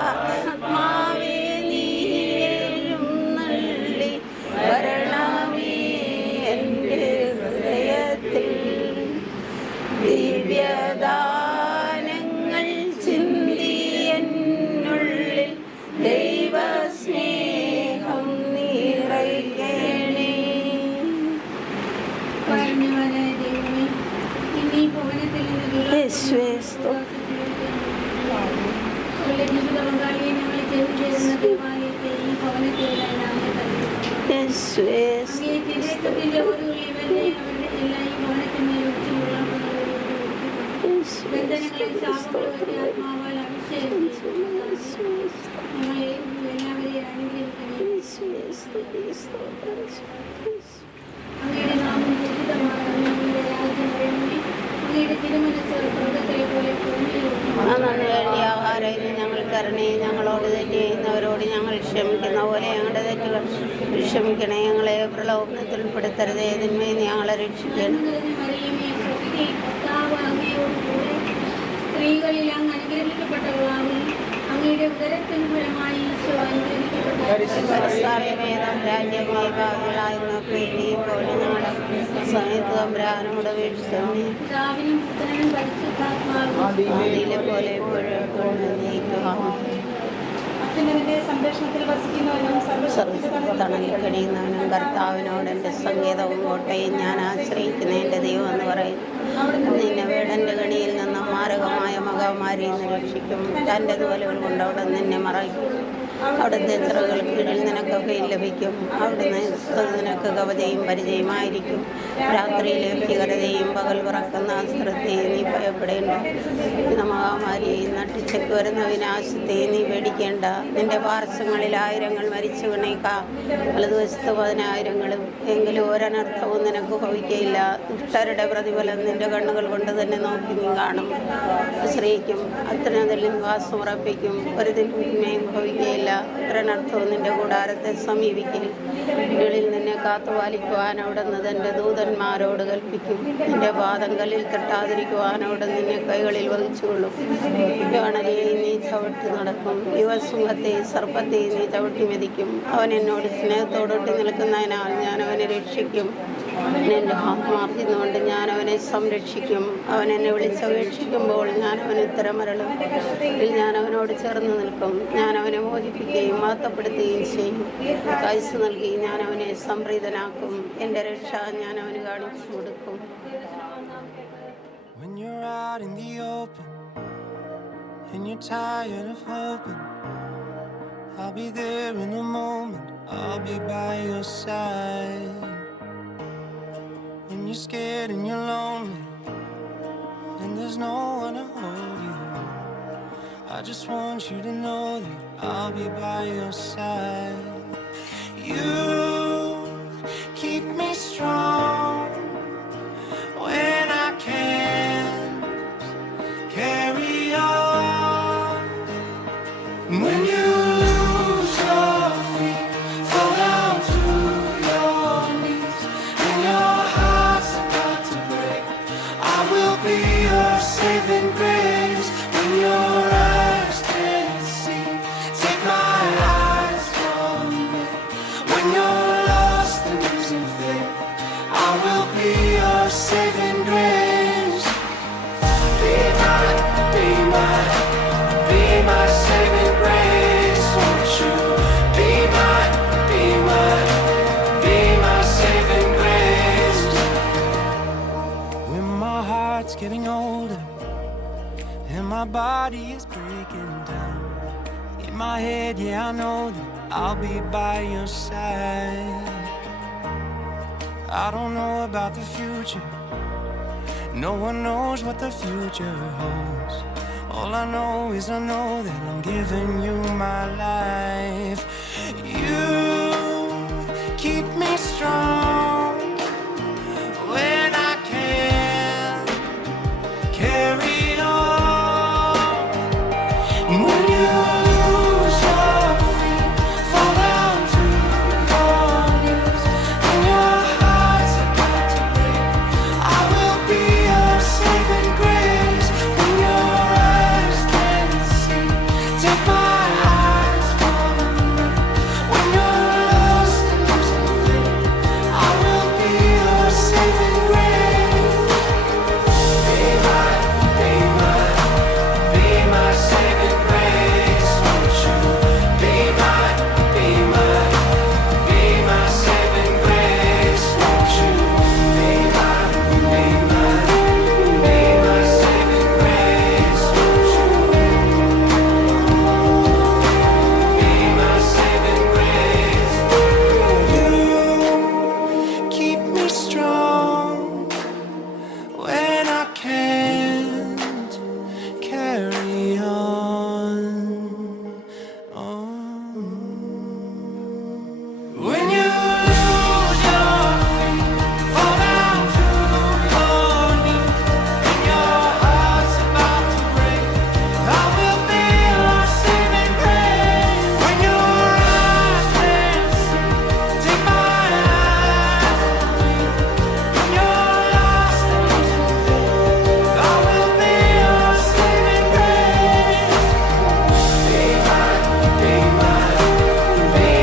പരിശുദ്ധാത്മാവേ നീ എഴുന്നള്ളി വരണമേ എൻ്റെ ഹൃദയത്തിൽ ദിവ്യദാനങ്ങൾ ചിന്തി എന്നുള്ളിൽ ദൈവസ്നേഹം നിറയ്ക്കണേ. യേശുവേ സ്തോത്രം. വേണ്ടി ആഹാരം ഞങ്ങൾ തരണേ. ഞങ്ങളോട് തെറ്റ് ചെയ്യുന്നവരോട് ഞങ്ങൾ ക്ഷമിക്കുന്ന പോലെ ഞങ്ങളുടെ തെറ്റുകൾ ക്ഷമിക്കണേ. ഞങ്ങളെ പ്രലോഭനത്തിൽ പെടുത്തരുതേ. ഇതിന്മേൽ ഞങ്ങളെ രക്ഷിക്കണം. സ്ത്രീകളിൽ അങ്ങ് അനുഗ്രഹിക്കപ്പെട്ടവളാകും. അങ്ങയുടെ ഉദരത്തിൻ ഫലമായി ഈശോ തണലിക്കണിയുന്നവനും കർത്താവിനോട് എൻ്റെ സങ്കേതവും കോട്ടയും ഞാൻ ആശ്രയിക്കുന്ന എൻ്റെ ദൈവം എന്ന് പറയും. നിന്നെ വേടൻ്റെ കണിയിൽ നിന്നും മാരകമായ മഹാമാരിയിൽ നിന്ന് രക്ഷിക്കും. തൻ്റെ തോലുകൾ കൊണ്ട് അവിടെ നിന്നെ മറയ്ക്കും. അവിടുത്തെ ചിറകുകൾ കീഴിൽ നിനക്ക് അഭയം ലഭിക്കും. അവിടുന്ന് നിനക്ക് കവചയും പരിചയമായിരിക്കും. രാത്രിയിലെ ഭീകരതയും പകൽ പറക്കുന്ന അസ്ത്രത്തെയും നീ ഭയപ്പെടേണ്ട. ഇന്ന് മഹാമാരിയെയും നട്ടിച്ചക്ക് വരുന്ന വിനാശത്തെയും നീ പേടിക്കേണ്ട. നിന്റെ പാർശ്വങ്ങളിൽ ആയിരങ്ങൾ മരിച്ചു വീണേക്കാം, വലതുവശത്ത് 10,000 എങ്കിലും ഒരനർത്ഥവും നിനക്ക് ഭവിക്കയില്ല. ദുഷ്ടരുടെ പ്രതിഫലം നിന്റെ കണ്ണുകൾ കൊണ്ട് തന്നെ നോക്കി നീ കാണും. ആശ്രയിക്കും, അത്തരത്തിൽ വാസമുറപ്പിക്കും. ഒരു തിന്മയും ഭവിക്കയില്ല. ഒരനർത്ഥവും നിന്റെ കൂടാരത്തെ സമീപിക്കും. ഇരുളിൽ നിന്നെ കാത്തുപാലിക്കുവാൻ അവിടുന്ന് തൻ്റെ ദൂതന്മാരോട് കൽപ്പിക്കും. നിന്റെ പാദങ്ങളിൽ തട്ടാതിരിക്കുവാൻ അവിടെ നിന്നെ കൈകളിൽ വഹിച്ചുകൊള്ളും. യാണലിയെ നീ ചവിട്ടി നടക്കും. യുവസിംഹത്തെയും സർപ്പത്തെയും നീ ചവിട്ടി മെതിക്കും. അവൻ എന്നോട് സ്നേഹത്തോടൊട്ടി നിൽക്കുന്നതിനാൽ ഞാൻ അവനെ രക്ഷിക്കും. എൻ്റെ ആത്മാർത്ഥിന്നുകൊണ്ട് ഞാൻ അവനെ സംരക്ഷിക്കും. അവൻ എന്നെ വിളിച്ചപേക്ഷിക്കുമ്പോൾ ഞാൻ അവന് ഉത്തരമരളും. ഞാൻ അവനോട് ചേർന്ന് നിൽക്കും. ഞാൻ അവനെ മോചിപ്പിക്കുകയും മഹത്വപ്പെടുത്തുകയും ചെയ്യും. കാഴ്ച നൽകി ഞാൻ അവനെ സംപ്രീതനാക്കും. എൻ്റെ രക്ഷ ഞാൻ അവന് കാണിച്ചു കൊടുക്കും. When you're out in the open and you're tired of hoping, I'll be there in a moment. I'll be by your side. When you're scared and you're lonely and there's no one to hold you, I just want you to know that I'll be by your side. You keep me strong when I can't carry on. When you lose your feet, fall down to your knees, and your heart's about to break, I will be your saving grace. When your eyes can't see, take my eyes from me. When you're lost and losing faith, I will be your saving grace. Be my saving grace. Won't you be my saving grace? When my heart's getting older and my body is breaking down, in my head, yeah, I know that I'll be by your side. I don't know about the future, no one knows what the future holds. All I know is I know that I'm giving you my life. You keep me strong when I can't carry on. When you lose your feet, fall down to your knees, and your heart's about to break, I will be your saving grace. When your eyes can't see, take my eyes from me. When you're lost and losing faith, I will be your saving grace. Be my saving grace. Won't you be my saving grace? Won't you be my saving grace? Won't you be my saving grace? You keep me strong when I can't carry on. When you lose your feet, fall down to your knees, and your heart's about to break, I will be your saving grace. When your eyes can't see, take my eyes from me. When you're lost and losing faith, I will be your saving grace. Be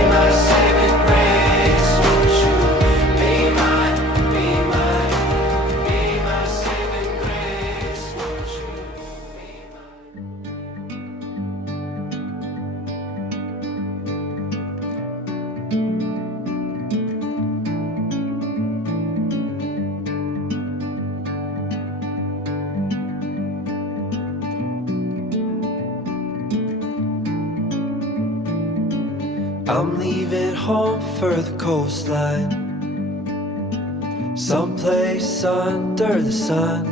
my saving grace. Won't you be my saving grace? Won't you be I'm leaving home for the coastline, someplace under the sun.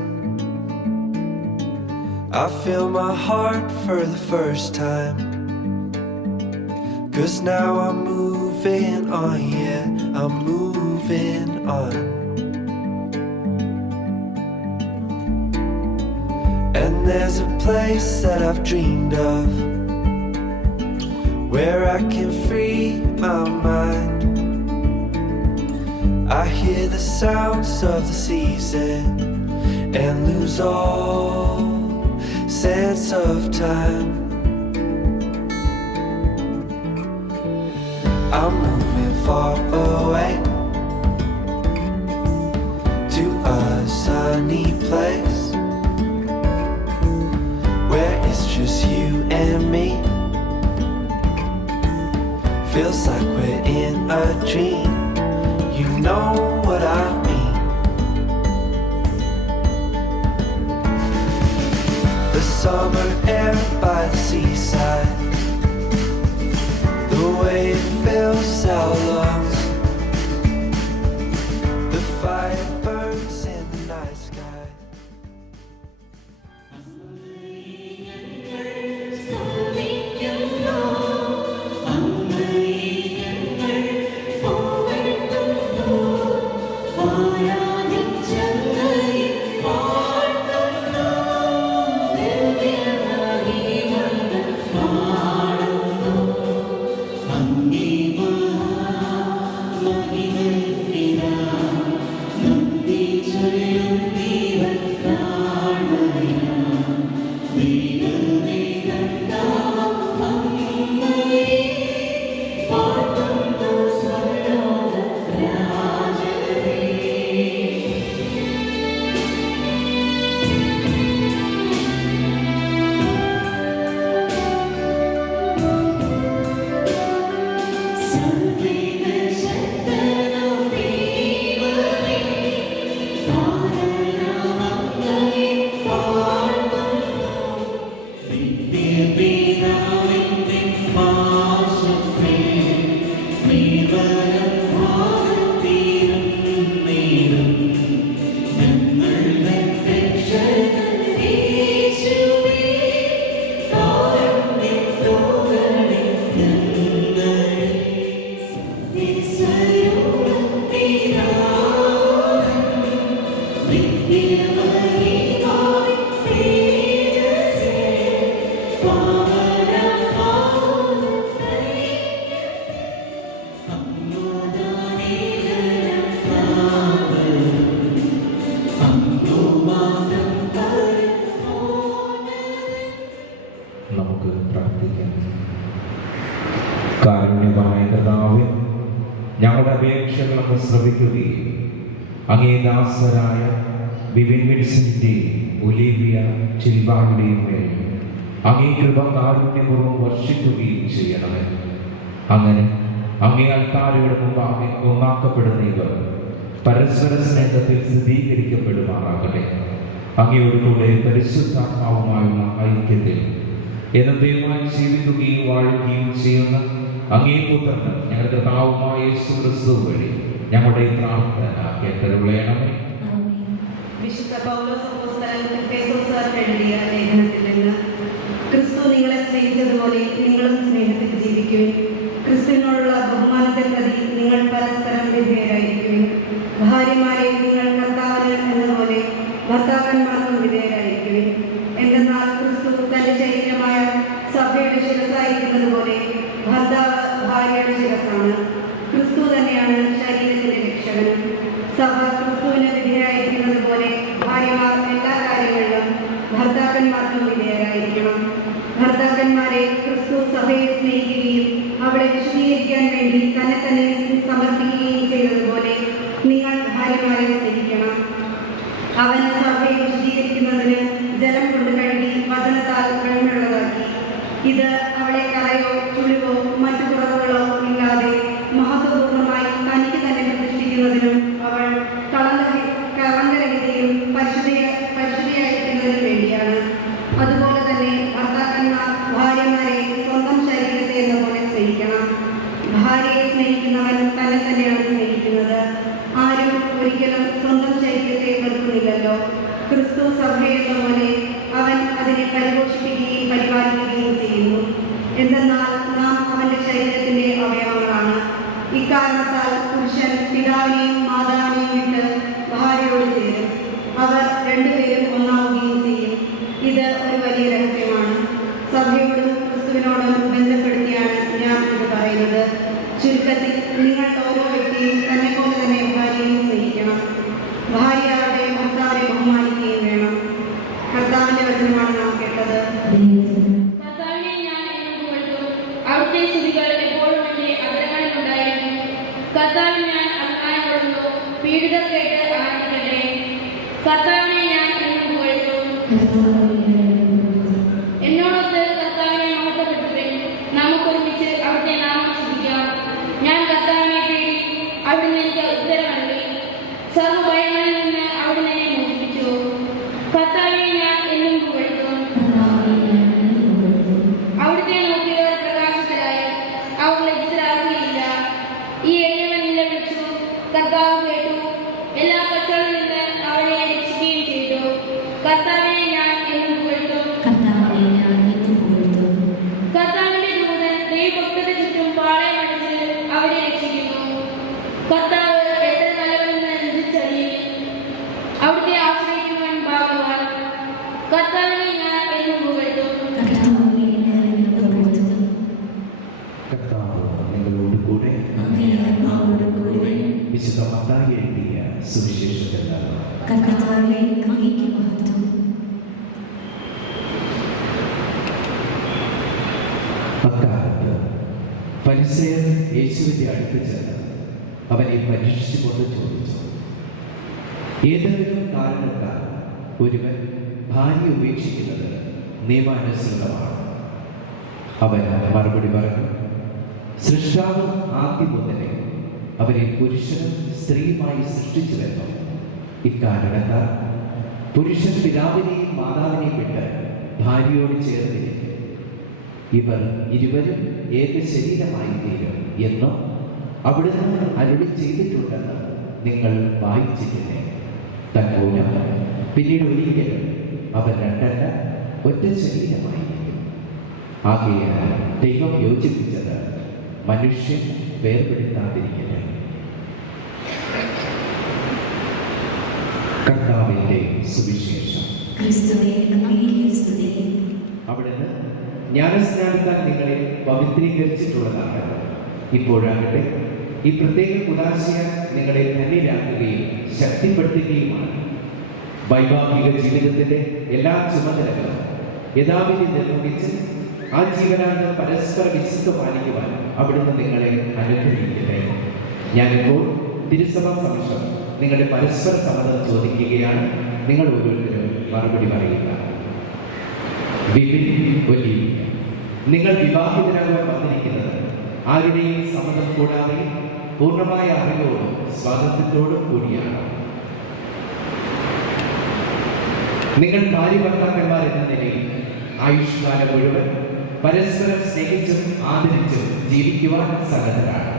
I feel my heart for the first time, 'cause now I'm moving on, yeah, I'm moving on. And there's a place that I've dreamed of, where I can free my mind. I hear the sounds of the season and lose all sense of time. I'm moving far away to a sunny place where it's just you and me. Feels like we're in a dream, you know what I mean. The summer air by the seaside, the way it fills our lungs, the fire burns in the night sky. നമുക്ക് പ്രാർത്ഥിക്കാം. കാരുണ്യമായ കർത്താവേ, ഞങ്ങളുടെ അപേക്ഷകളൊക്കെ ശ്രവിക്കുകയും അങ്ങേ ദാസരായ Vipin വിൻസെന്റിന്റെയും Olivia ചിൽവായുടെയും മേൽ അങ്ങേ കൃപ കാരുണ്യപൂർവ്വം വർഷിക്കുകയും ചെയ്യണമേ. അങ്ങനെ അങ്ങേ അൽത്താരയുടെ മുമ്പാകെ ഒന്നാക്കപ്പെടുന്ന ഇവർ പരസ്പര സ്നേഹത്തിൽ സ്ഥിരീകരിക്കപ്പെടുമാറാകട്ടെ. അങ്ങയോട് കൂടെ പരിശുദ്ധാത്മാവുമായുള്ള ഐക്യത്തിൽ എന്നതേമായി ജീവിക്കുകയും വാഴുകയും ചെയ്യുന്ന അങ്ങേ പുത്രന് ഞങ്ങളുടെ കർത്താവുമായ യേശു ക്രിസ്തു വഴി ഞങ്ങളുടെ പ്രാർത്ഥന കേട്ടരുളയണമേ. വിശുദ്ധ പൗലോസ് അപ്പോസ്തലൻ എഫേസോസുകാർക്ക് എഴുതിയ ലേഖനത്തിൽ നിന്ന് ക്രിസ്തു നിങ്ങളെ സ്നേഹിച്ചതുപോലെ നിങ്ങളും സ്നേഹത്തിൽ ജീവിക്കുവിൻ. ക്രിസ്തുവിനോടുള്ള ബഹുമാനത്തെ പ്രതി നിങ്ങൾ പരസ്പരം വിധേയരായിരിക്കുവിൻ. ഭാര്യമാരെ നിങ്ങൾ കർത്താവിന് എന്നതുപോലെ ഭർത്താക്കന്മാർക്കും വിധേയരായിരിക്കുവിൻ. എന്തെന്നാൽ ക്രിസ്തു തന്റെ ശരീരമായ സഭയുടെ ശിരസായിരിക്കുന്നത് പോലെ ഭർത്താവ് ഭാര്യയുടെ ശിരസാണ്. ക്രിസ്തു തന്നെയാണ് ശരീരത്തിന്റെ രക്ഷകൻ. സഭ ക്രിസ്തുവിന് വിധേയരായിരിക്കുന്നത് പോലെ ഭാര്യമാർ എല്ലാ കാര്യങ്ങളിലും ഭർത്താക്കന്മാർക്കും വിധേയരായിരിക്കണം. ഭർത്താക്കന്മാരെ ക്രിസ്തു സഭയെ സ്നേഹിക്കുകയും അവളെ വിശദീകരിക്കാൻ വേണ്ടി തന്നെ തന്നെ സമർപ്പിക്കുകയും ചെയ്തതുപോലെ നിങ്ങൾ ഭാര്യമാരെ സ്നേഹിക്കണം. അവൻ സഭയെ വിശദീകരിക്കുന്നതിന് ജലം കൊണ്ട് കഴുകി വചനത്താൽ കഴിവുള്ളതാക്കി. ഇത് അവളെ കറയോ ചുളിവോ മറ്റു കുറവുകളോ ഇല്ലാതെ മഹത്വപൂർണ്ണമായി തനിക്ക് തന്നെ പ്രതിഷ്ഠിക്കുന്നതിനും അവൾ കളങ്കരഹിതയും പരിശുദ്ധയായിരിക്കുന്നതിനും വേണ്ടിയാണ്. അതുപോലെ തന്നെ ഭർത്താക്കന്മാർ ഭാര്യമാരെ സ്വന്തം ശരീരത്തെ എന്ന പോലെ സ്നേഹിക്കണം. ഭാര്യയെ സ്നേഹിക്കുന്നവൻ തന്നെ തന്നെയാണ് സ്നേഹിക്കുന്നത്. ആരും ഒരിക്കലും സ്വന്തം ശരീരത്തെ വെറുക്കുന്നില്ലല്ലോ. ക്രിസ്തു സഭയെന്ന പോലെ അവൻ അതിനെ പരിപോഷിപ്പിക്കുകയും പരിപാലിക്കുകയും ചെയ്യുന്നു. എന്തെന്നാൽ നാം അവന്റെ ശരീരത്തിന്റെ അവയവങ്ങളാണ്. ഇക്കാരണത്താൽ പുരുഷൻ പിതാവിനെയും മാതാവിനെയും വിട്ട് ഭാര്യയോട് ചേരും. അവർ രണ്ടുപേരും ഒന്നാവുകയും ചെയ്യും. ഇത് ഒരു വലിയ രഹസ്യമാണ്. സഭയോടും ക്രിസ്തുവിനോടും ബന്ധപ്പെടുത്തിയാണ് ഞാൻ ഇത് പറയുന്നത്. ചുരുക്കത്തിൽ നിങ്ങൾ ഓരോ വ്യക്തിയും തന്നെ പോലെ തന്നെ ഭാര്യയും സ്നേഹിക്കണം. ഭാര്യയാവട്ടെ ഭർത്താവിനെ ബഹുമാനിക്കുകയും വേണം. കർത്താവിന്റെ വചനമാണ് നാം കേട്ടത്. കർത്താവിനെ ഞാൻ എന്നും പുകഴ്ത്തും. അവിടുത്തെ സ്തുതികൾ എപ്പോഴും എന്റെ അധരങ്ങളിൽ ഉണ്ടായിരിക്കും. കർത്താവിൽ ഞാൻ അഭിമാനപ്പെടുന്നു. പീഡിതർ കേട്ട് ആനന്ദിക്കട്ടെ. കർത്താവിനെ ഞാൻ എന്നും പുകഴ്ത്തും. എന്നോടൊത്ത് കർത്താവിനെ മഹത്വപ്പെടുത്തുവിൻ. നമുക്കൊരുമിച്ച് അവിടുത്തെ നാമം സ്തുതിക്കാം. ഞാൻ കർത്താവിനെ തേടി, അവിടുന്ന് എനിക്ക് ഉത്തരം നൽകി. സർവ്വഭയങ്ങളിൽ നിന്ന് അവിടുന്ന് എന്നെ മോചിപ്പിച്ചു. കർത്താവിനെ ഞാൻ എന്നും പുകഴ്ത്തും. അവിടുത്തെ നോക്കിയവർ പ്രകാശത്തിലായി, അവർ ലജ്ജിതരാകുകയില്ല. ഈ എളിയവൻ നിലവിളിച്ചു, കർത്താവ് കേട്ടു. എല്ലാ കഷ്ടങ്ങളിൽ നിന്ന് അവനെ രക്ഷിക്കുകയും ചെയ്തു. കർത്താവിനെ ഞാൻ കർത്താവേ, അങ്ങേക്ക് മഹത്വം. അക്കാലത്ത് ഫരിസേയർ യേശുവിന്റെ അടുത്ത് ചെന്ന് അവനെ പരീക്ഷിച്ചുകൊണ്ട് ചോദിച്ചു, ഏതെങ്കിലും കാരണത്താൽ ഒരുവൻ ഭാര്യ ഉപേക്ഷിക്കുന്നത് നിയമാനുസൃതമാണ്? അവൻ മറുപടി പറഞ്ഞു, സൃഷ്ടാവ് ആദ്യം മുതലേ അവരെ പുരുഷനും സ്ത്രീയുമായി സൃഷ്ടിച്ചുവെന്നും ഇക്കാരണത്താൽ പുരുഷൻ പിതാവിനെയും മാതാവിനെയും വിട്ട് ഭാര്യയോട് ചേർന്നിരിക്കും, ഇവർ ഇരുവരും ഏക ശരീരമായി തീരും എന്നും അവിടുന്ന് അരുളി ചെയ്തിട്ടുണ്ടെന്ന് നിങ്ങൾ വായിച്ചിട്ടില്ലേ? തന്മൂലം പിന്നീട് ഒരിക്കലും അവർ രണ്ടല്ല ഒറ്റ ശരീരമായിരിക്കും. ആകയാൽ ദൈവം യോജിപ്പിച്ചത് മനുഷ്യൻ വേർപെടുത്താതിരിക്കട്ടെ. കർത്താവിന്റെ സുവിശേഷം. ക്രിസ്തുവേ, അങ്ങേക്ക് സ്തുതി. അവിടുന്ന് ജ്ഞാനസ്നാനത്താൽ നിങ്ങളെ പവിത്രീകരിച്ചിട്ടുള്ളതാണ്. ഇപ്പോഴാകട്ടെ ഈ പ്രത്യേക കുദാശയാൽ നിങ്ങളെ ധന്യരാക്കുകയും ശക്തിപ്പെടുത്തുകയുമാണ്. വൈവാഹിക ജീവിതത്തിന്റെ എല്ലാ ചുമതലകളും യഥാവിധി നിർവഹിച്ച് ആ ജീവനാന്തം പരസ്പര വിശുദ്ധ പാലിക്കുവാൻ അവിടുന്ന് നിങ്ങളെ അനുഗ്രഹിക്കട്ടെ. ഞാനിപ്പോൾ തിരുസഭ സമക്ഷം നിങ്ങളുടെ പരസ്പര സമ്മതം ചോദിക്കുകയാണ്. നിങ്ങൾ ഓരോരുത്തരും മറുപടി പറയുക. വിപിൻ ഒലീവിയ, നിങ്ങൾ വിവാഹിതരാകാൻ വന്നിരിക്കുന്നത് ആരുടെയും സമ്മതം കൂടാതെ പൂർണ്ണമായ അറിവോടും സ്വാതന്ത്ര്യത്തോടും കൂടിയാണ്. നിങ്ങൾ ഭാര്യ ഭർത്താക്കന്മാർ എന്ന നിലയിൽ ആയുഷ്കാലം മുഴുവൻ പരസ്പരം സ്നേഹിച്ചും ആദരിച്ചും ജീവിക്കുവാൻ സന്നദ്ധരാണ്.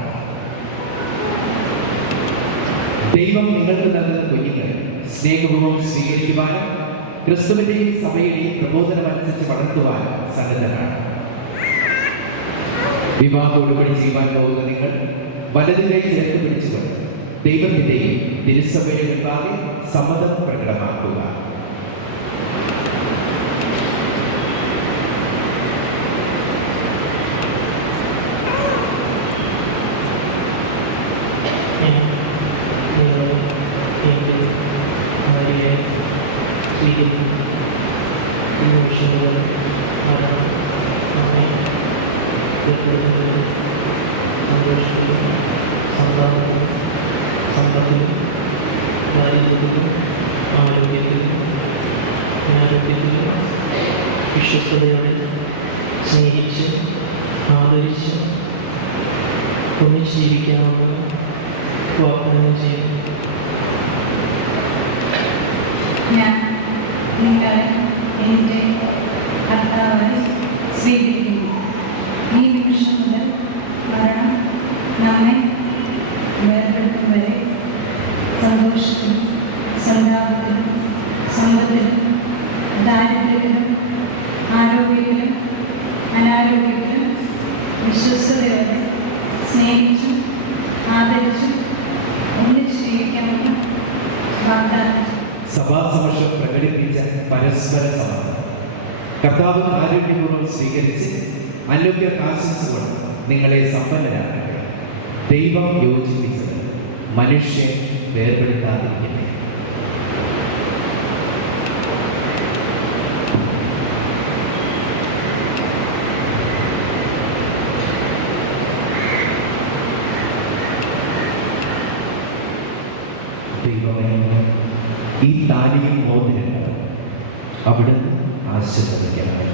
ദൈവം നിങ്ങൾക്ക് നൽകുന്ന കുഞ്ഞുങ്ങൾ സ്നേഹപൂർവ്വം സ്വീകരിക്കുവാനും ക്രിസ്തുവിന്റെയും സഭയുടെയും പ്രബോധനമനുസരിച്ച് വളർത്തുവാനും സന്നദ്ധരാണ്. വിവാഹ ഉടമ്പടി ചെയ്യുവാൻ പോകുന്ന നിങ്ങൾ വലതിനെ ചേർത്ത് പിടിച്ചുകൊണ്ട് ദൈവത്തിന്റെയും തിരുസഭയുടെ മുൻപാകെ സമ്മതം പ്രകടമാക്കുക. സമ്പത്തിലും ദാരിദ്ര്യത്തിലും ആരോഗ്യത്തിലും വിശ്വസ്തയോടെ സ്നേഹിച്ച് ആദരിച്ച് ഒന്നിച്ച് ജീവിക്കാമെന്ന് വാഗ്ദാനം ചെയ്യുന്നു. ഞാൻ നിങ്ങളെ എൻ്റെ കർത്താവായി സ്വീകരിക്കുന്നു. ഈ നിമിഷം മുതൽ മരണം നമ്മെ വേർപെടുത്തും വരെ സന്തോഷത്തിലും സന്താപത്തിലും സമ്പത്തിലും ദാരിദ്ര്യത്തിലും ആരോഗ്യത്തിലും അനാരോഗ്യത്തിലും വിശ്വസ്തയോടെ സ്നേഹിച്ചും ആദരിച്ചും ഒന്നിച്ചു ജീവിക്കാമെന്ന് വാഗ്ദാനം. സഭാസമക്ഷം പ്രകടിപ്പിച്ച പരസ്പര സമ്മതം കർത്താവ് ആരോഗ്യപൂർവ്വം സ്വീകരിച്ച് അനുഗ്രഹ ആശംസകൾ നിങ്ങളെ സമ്പന്നരാകട്ടെ. ദൈവം യോജിപ്പിച്ചത് മനുഷ്യൻ വേർപെടുത്താതിരിക്കട്ടെ. ദൈവമേ, ഈ താലിയും മോതിരങ്ങളും അവിടുന്ന് ആശീർവദിക്കണമേ.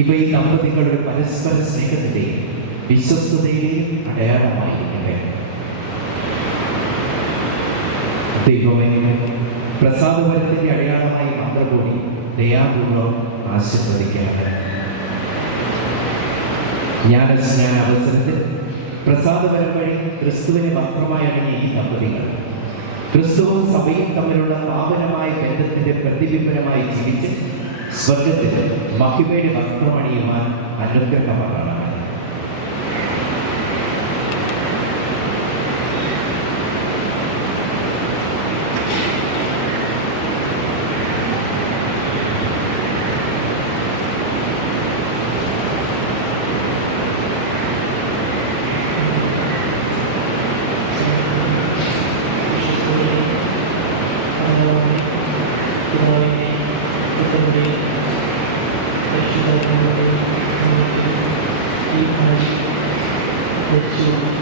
ഇവ ഈ ദമ്പതികളുടെ പരസ്പര സ്നേഹത്തിന്റെയും വിശ്വസ്തതയുടെയും അടയാളമായിരിക്കട്ടെ. ദൈവമേ, പ്രസാദവരത്തിന്റെ അടയാളമായി മന്ത്രകൂടി ദയാപൂർവ്വം ആശീർവദിക്കണമേ. ജ്ഞാനസ്നാന അവസരത്തിൽ പ്രസാദവരം വഴി ക്രിസ്തുവിനെ വസ്ത്രമായി അണിഞ്ഞ ഈ ദമ്പതികൾ ക്രിസ്തുവും സഭയും തമ്മിലുള്ള പാവനമായ ബന്ധത്തിന്റെ പ്രതിബിംബനമായി ജീവിച്ച് സ്വർഗത്തിൽ മഹിമയുടെ വസ്ത്രമണിയുവാൻ അനുഗ്രഹമാണ്. നമ്മുടെ രക്ഷിതാക്കളുടെ ഈ കാഴ്ച വെച്ചുകൊണ്ട്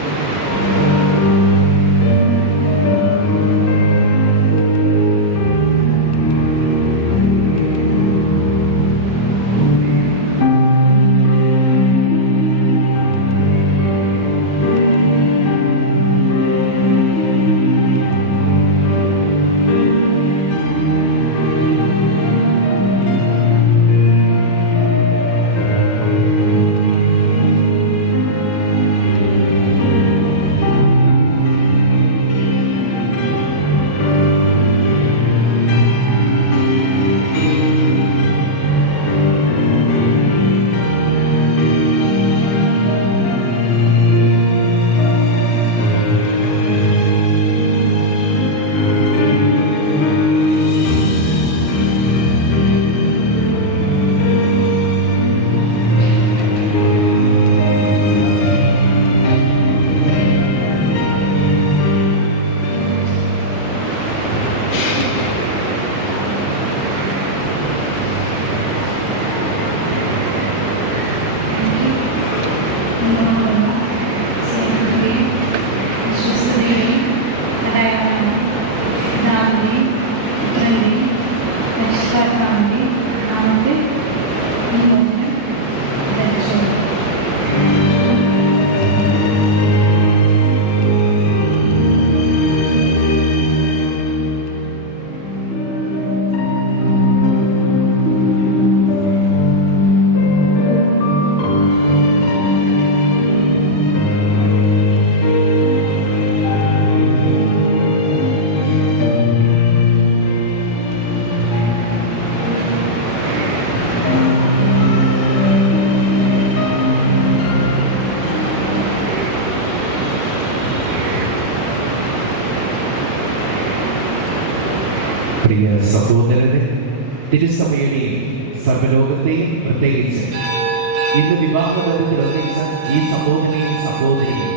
പ്രിയ സഹോദരനെ, തിരുസഭയുടെയും സർവ്വലോകത്തെയും പ്രത്യേകിച്ച് ഇന്ന് വിവാഹബന്ധത്തിൽ ഒന്നിച്ച ഈ സഹോദരനെയും സഹോദരിയും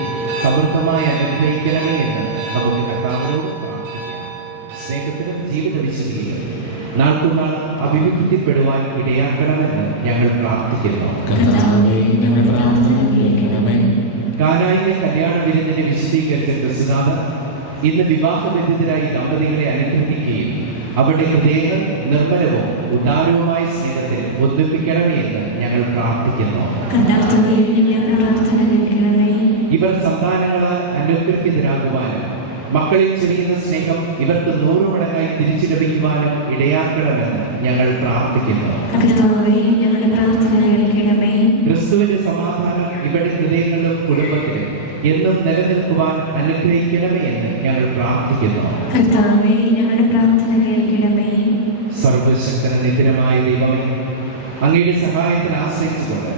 സമൃദ്ധമായി അനുഗ്രഹിക്കണമേ എന്ന് നമുക്ക് കർത്താവിനോട് പ്രാർത്ഥിക്കാം. സ്നേഹത്തിലും ജീവിത വിശുദ്ധിയിലും നാൾക്കുനാൾ അഭിവൃദ്ധിപ്പെടുവാൻ ഇടയാക്കണമെന്ന് ഞങ്ങൾ പ്രാർത്ഥിക്കുന്നു. കാനായിലെ കല്യാണ വിരുന്നിനെ വിശദീകരിച്ച ക്രിസ്തുനാഥൻ ഇന്ന് വിവാഹബന്ധിതരായി ദമ്പതികളെ അനുഗ്രഹിക്കുകയും അവരുടെ ഹൃദയങ്ങൾ നിർമ്മലവും ഉദാരവുമായ സ്നേഹത്തിൽ ഒന്നിപ്പിക്കണമേ എന്ന് ഞങ്ങൾ പ്രാർത്ഥിക്കുന്നു. ഇവർ സന്താനങ്ങളാൽ അനുഗ്രഹിതരാകുവാനും മക്കളിൽ ചൊരിയുന്ന സ്നേഹം ഇവർക്ക് 100 മടങ്ങായി തിരിച്ചു ലഭിക്കുവാനും ഇടയാക്കണമെന്ന് ഞങ്ങൾ പ്രാർത്ഥിക്കുന്നു. ക്രിസ്തുവിന്റെ സമാധാനം ഇവരുടെ ഹൃദയങ്ങളിലും കുടുംബത്തിലും എന്നും നിലനിൽക്കുവാൻ അനുഗ്രഹിക്കണമേ എന്ന് ഞങ്ങൾ പ്രാർത്ഥിക്കുന്നു. സർവശക്തന നിത്യമായ ദൈവമേ, അങ്ങയുടെ സഹായത്തിൽ ആശ്രയിച്ചുകൊണ്ട്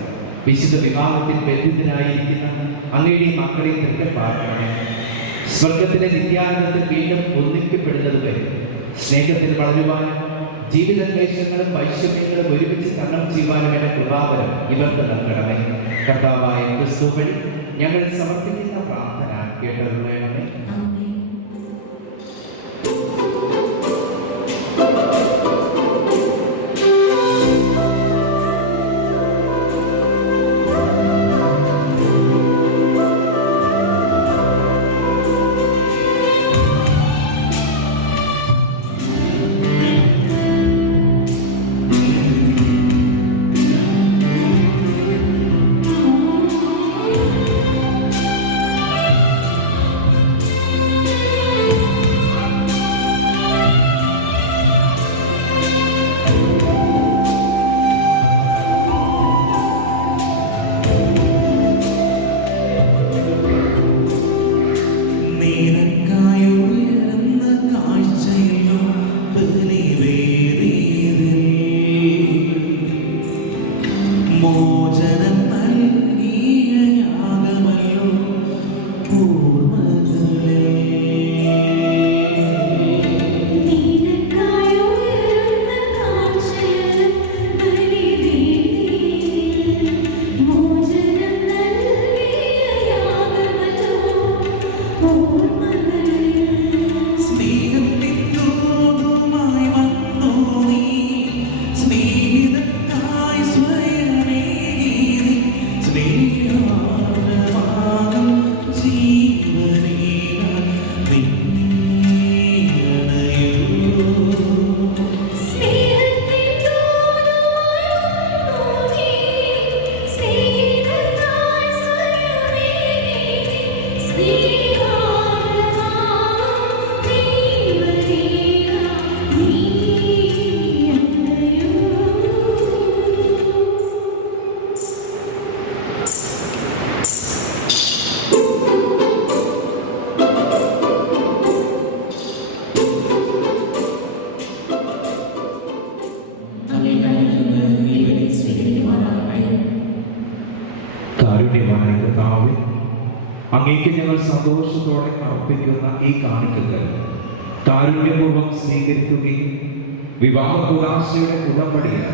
വിശുദ്ധ വിവാഹത്തിൽ ബന്ധിതനായിരിക്കുന്ന അങ്ങയുടെ മക്കളെ തൃപ്തിപ്പാക്കണമേ. സ്വർഗത്തിലെ നിത്യാനന്ദത്തിൽ വീണ്ടും ഒന്നിക്കപ്പെടുന്നത് വരെ സ്നേഹത്തിൽ വളരുവാനും ജീവിത ക്ലേശങ്ങളും വൈഷമ്യങ്ങളും ഒരുമിച്ച് തരണം ചെയ്യുവാനും എന്ന കൃപാവരം ഇവർക്ക് നൽകണമേ. കർത്താവായ ക്രിസ്തു വഴി ഞങ്ങൾ സമർപ്പിക്കുന്ന പ്രാർത്ഥന കേട്ടറിയണമേ. അങ്ങേക്ക് ഞങ്ങൾ സന്തോഷത്തോടെ അർപ്പിക്കുന്ന ഈ കാണിക്കകൾ കാരുണ്യപൂർവ്വം സ്വീകരിക്കുകയും വിവാഹ കൂദാശയുടെ ഉടമ്പടിയിൽ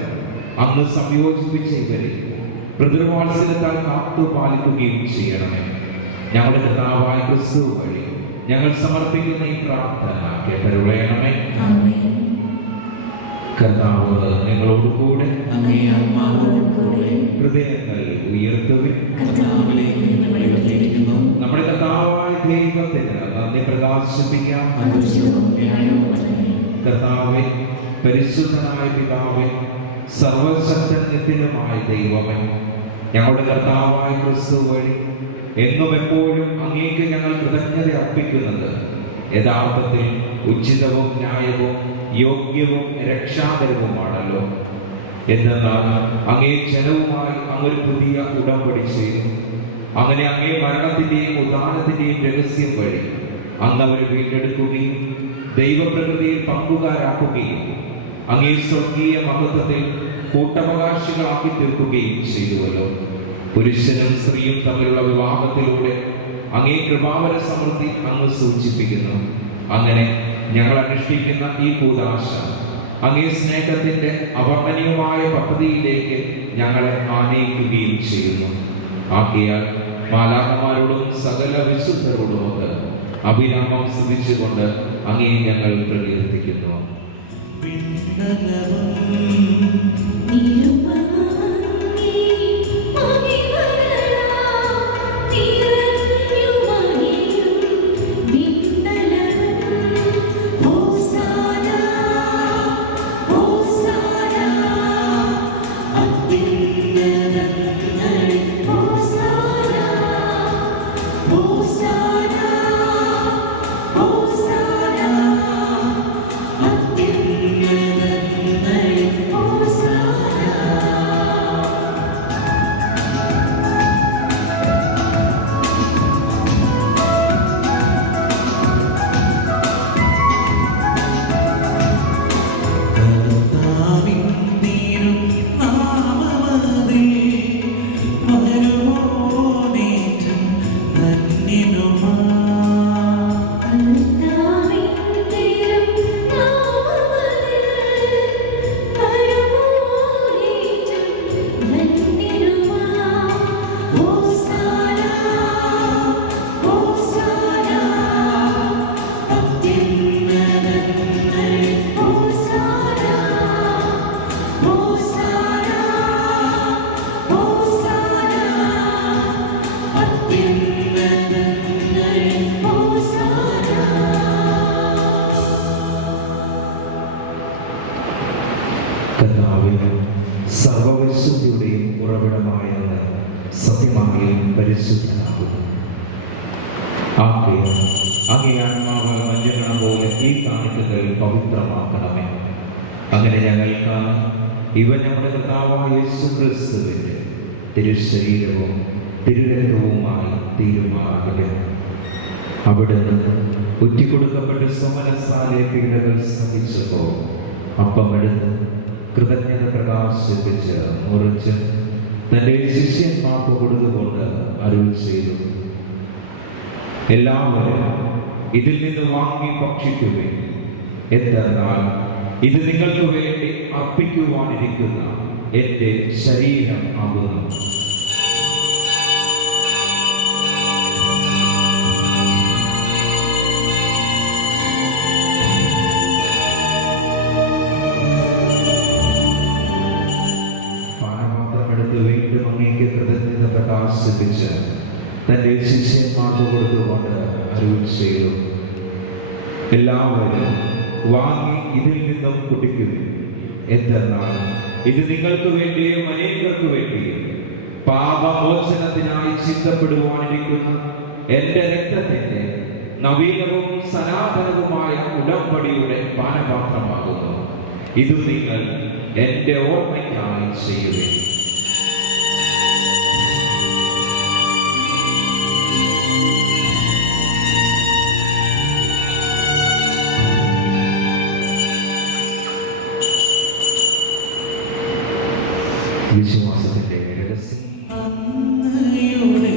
അങ്ങ് സംയോജിപ്പിച്ച ഇവരെ പിതൃവാത്സല്യത്താൽ കാത്തു പാലിക്കുകയും ചെയ്യണമേ. ഞങ്ങളുടെ കർത്താവായ ക്രിസ്തു വഴി ഞങ്ങൾ സമർപ്പിക്കുന്ന ഈ പ്രാർത്ഥന കേട്ടരുളയണമേ. കർത്താവ് നിങ്ങളോടുകൂടെ, ഹൃദയങ്ങൾ ഉയർത്തുകയും നമ്മുടെ കർത്താവായ ദൈവത്തിന് നന്ദി പ്രകാശിപ്പിക്കാം. കർത്താവേ, പരിശുദ്ധനായ പിതാവേ, സർവശക്തനുമായ ദൈവമേ, ഞങ്ങളുടെ കർത്താവായ ക്രിസ്തു വഴി എന്നും എപ്പോഴും അങ്ങേക്ക് ഞങ്ങൾ കൃതജ്ഞത അർപ്പിക്കുന്നത് യഥാർത്ഥത്തിൽ ഉചിതവും ന്യായവും യോഗ്യവും രക്ഷാകരവുമാണല്ലോ. എന്നാൽ അങ്ങേ ജനവുമായി അങ്ങൊരു പുതിയ ഉടമ്പടി ചെയ്തു. അങ്ങനെ അങ്ങേ മരണത്തിന്റെയും ഉദാനത്തിന്റെയും രഹസ്യം വഴി അങ്ങ് അവരെ വീണ്ടെടുക്കുകയും ദൈവപ്രകൃതിയിൽ പങ്കുകാരാക്കുകയും അങ്ങേ സ്വർഗീയ മഹത്വത്തിൽ കൂട്ടവകാശികളാക്കി തീർക്കുകയും ചെയ്തുവല്ലോ. പുരുഷനും സ്ത്രീയും തമ്മിലുള്ള വിവാഹത്തിലൂടെ അങ്ങേ കൃപാവര സമൃദ്ധി അങ്ങ് സൂചിപ്പിക്കുന്നു. അങ്ങനെ ഞങ്ങൾ അനുഷ്ഠിക്കുന്ന ഈ കൂദാശ അങ്ങേ സ്നേഹത്തിന്റെ അവർണ്ണനീയമായ പദ്ധതിയിലേക്ക് ഞങ്ങളെ ആനയിക്കുകയും ചെയ്യുന്നു. ആക്കിയാൽ മാലാഖമാരോടും സകല വിശുദ്ധരോടുമൊക്കെ അഭിനാമം സ്തുതിച്ചുകൊണ്ട് അങ്ങേ ഞങ്ങൾ പ്രകീർത്തിക്കുന്നു. സർവവിശുദ്ധിയുടെയും ഉറവിടമായ സത്യമായും പരിശുദ്ധനാകുന്നു. അങ്ങേ ആത്മാവാൽ മഞ്ഞണം പോലെ ഈ കാണിക്കകൾ പവിത്രമാക്കണമേ. അങ്ങനെ ഞങ്ങൾക്ക് ഇവ നമ്മുടെ കർത്താവായ യേശുക്രിസ്തുവിന്റെ തിരുശരീരവും തിരുരക്തവുമായി തീരുമാനമാകട്ടെ. അവിടുന്ന് ഉറ്റിക്കൊടുക്കപ്പെട്ട സമരസാലെ പീഡകൾ സഹിച്ചപ്പോൾ അപ്പമെടുത്ത് കൃതജ്ഞത പ്രകാശിപ്പിച്ച് മുറിച്ച് തന്റെ ശിഷ്യന്മാർക്ക് കൊടുത്തുകൊണ്ട് അരുൾ ചെയ്തു, എല്ലാവരും ഇതിൽ നിന്ന് വാങ്ങി ഭക്ഷിക്കുകയും, എന്തെന്നാൽ ഇത് നിങ്ങൾക്ക് വേണ്ടി അർപ്പിക്കുവാനിരിക്കുന്ന എന്റെ ശരീരം ആകുന്നു. പ്രകാശിപ്പിച്ച് തന്റെ ശിഷ്യന്മാർക്ക് കൊടുത്തുകൊണ്ട് അരുൾ ചെയ്തു, എല്ലാവരും വാങ്ങി ഇതിൽ നിന്നും കുടിക്കുകയും, എന്തെന്നാൽ ഇത് നിങ്ങൾക്ക് വേണ്ടിയും അനേകർക്ക് വേണ്ടിയും പാപമോചനത്തിനായി ചിന്തപ്പെടുവാനിരിക്കുന്ന എന്റെ രക്തത്തിന്റെ നവീനവും സനാതനവുമായ ഉടമ്പടിയുടെ പാനപാത്രമാകുന്നു. ഇത് നിങ്ങൾ എന്റെ ഓർമ്മയ്ക്കായി ചെയ്യുകയും. വിശ്വാസത്തിന്റെ രഹസ്യം അങ്ങയുടെ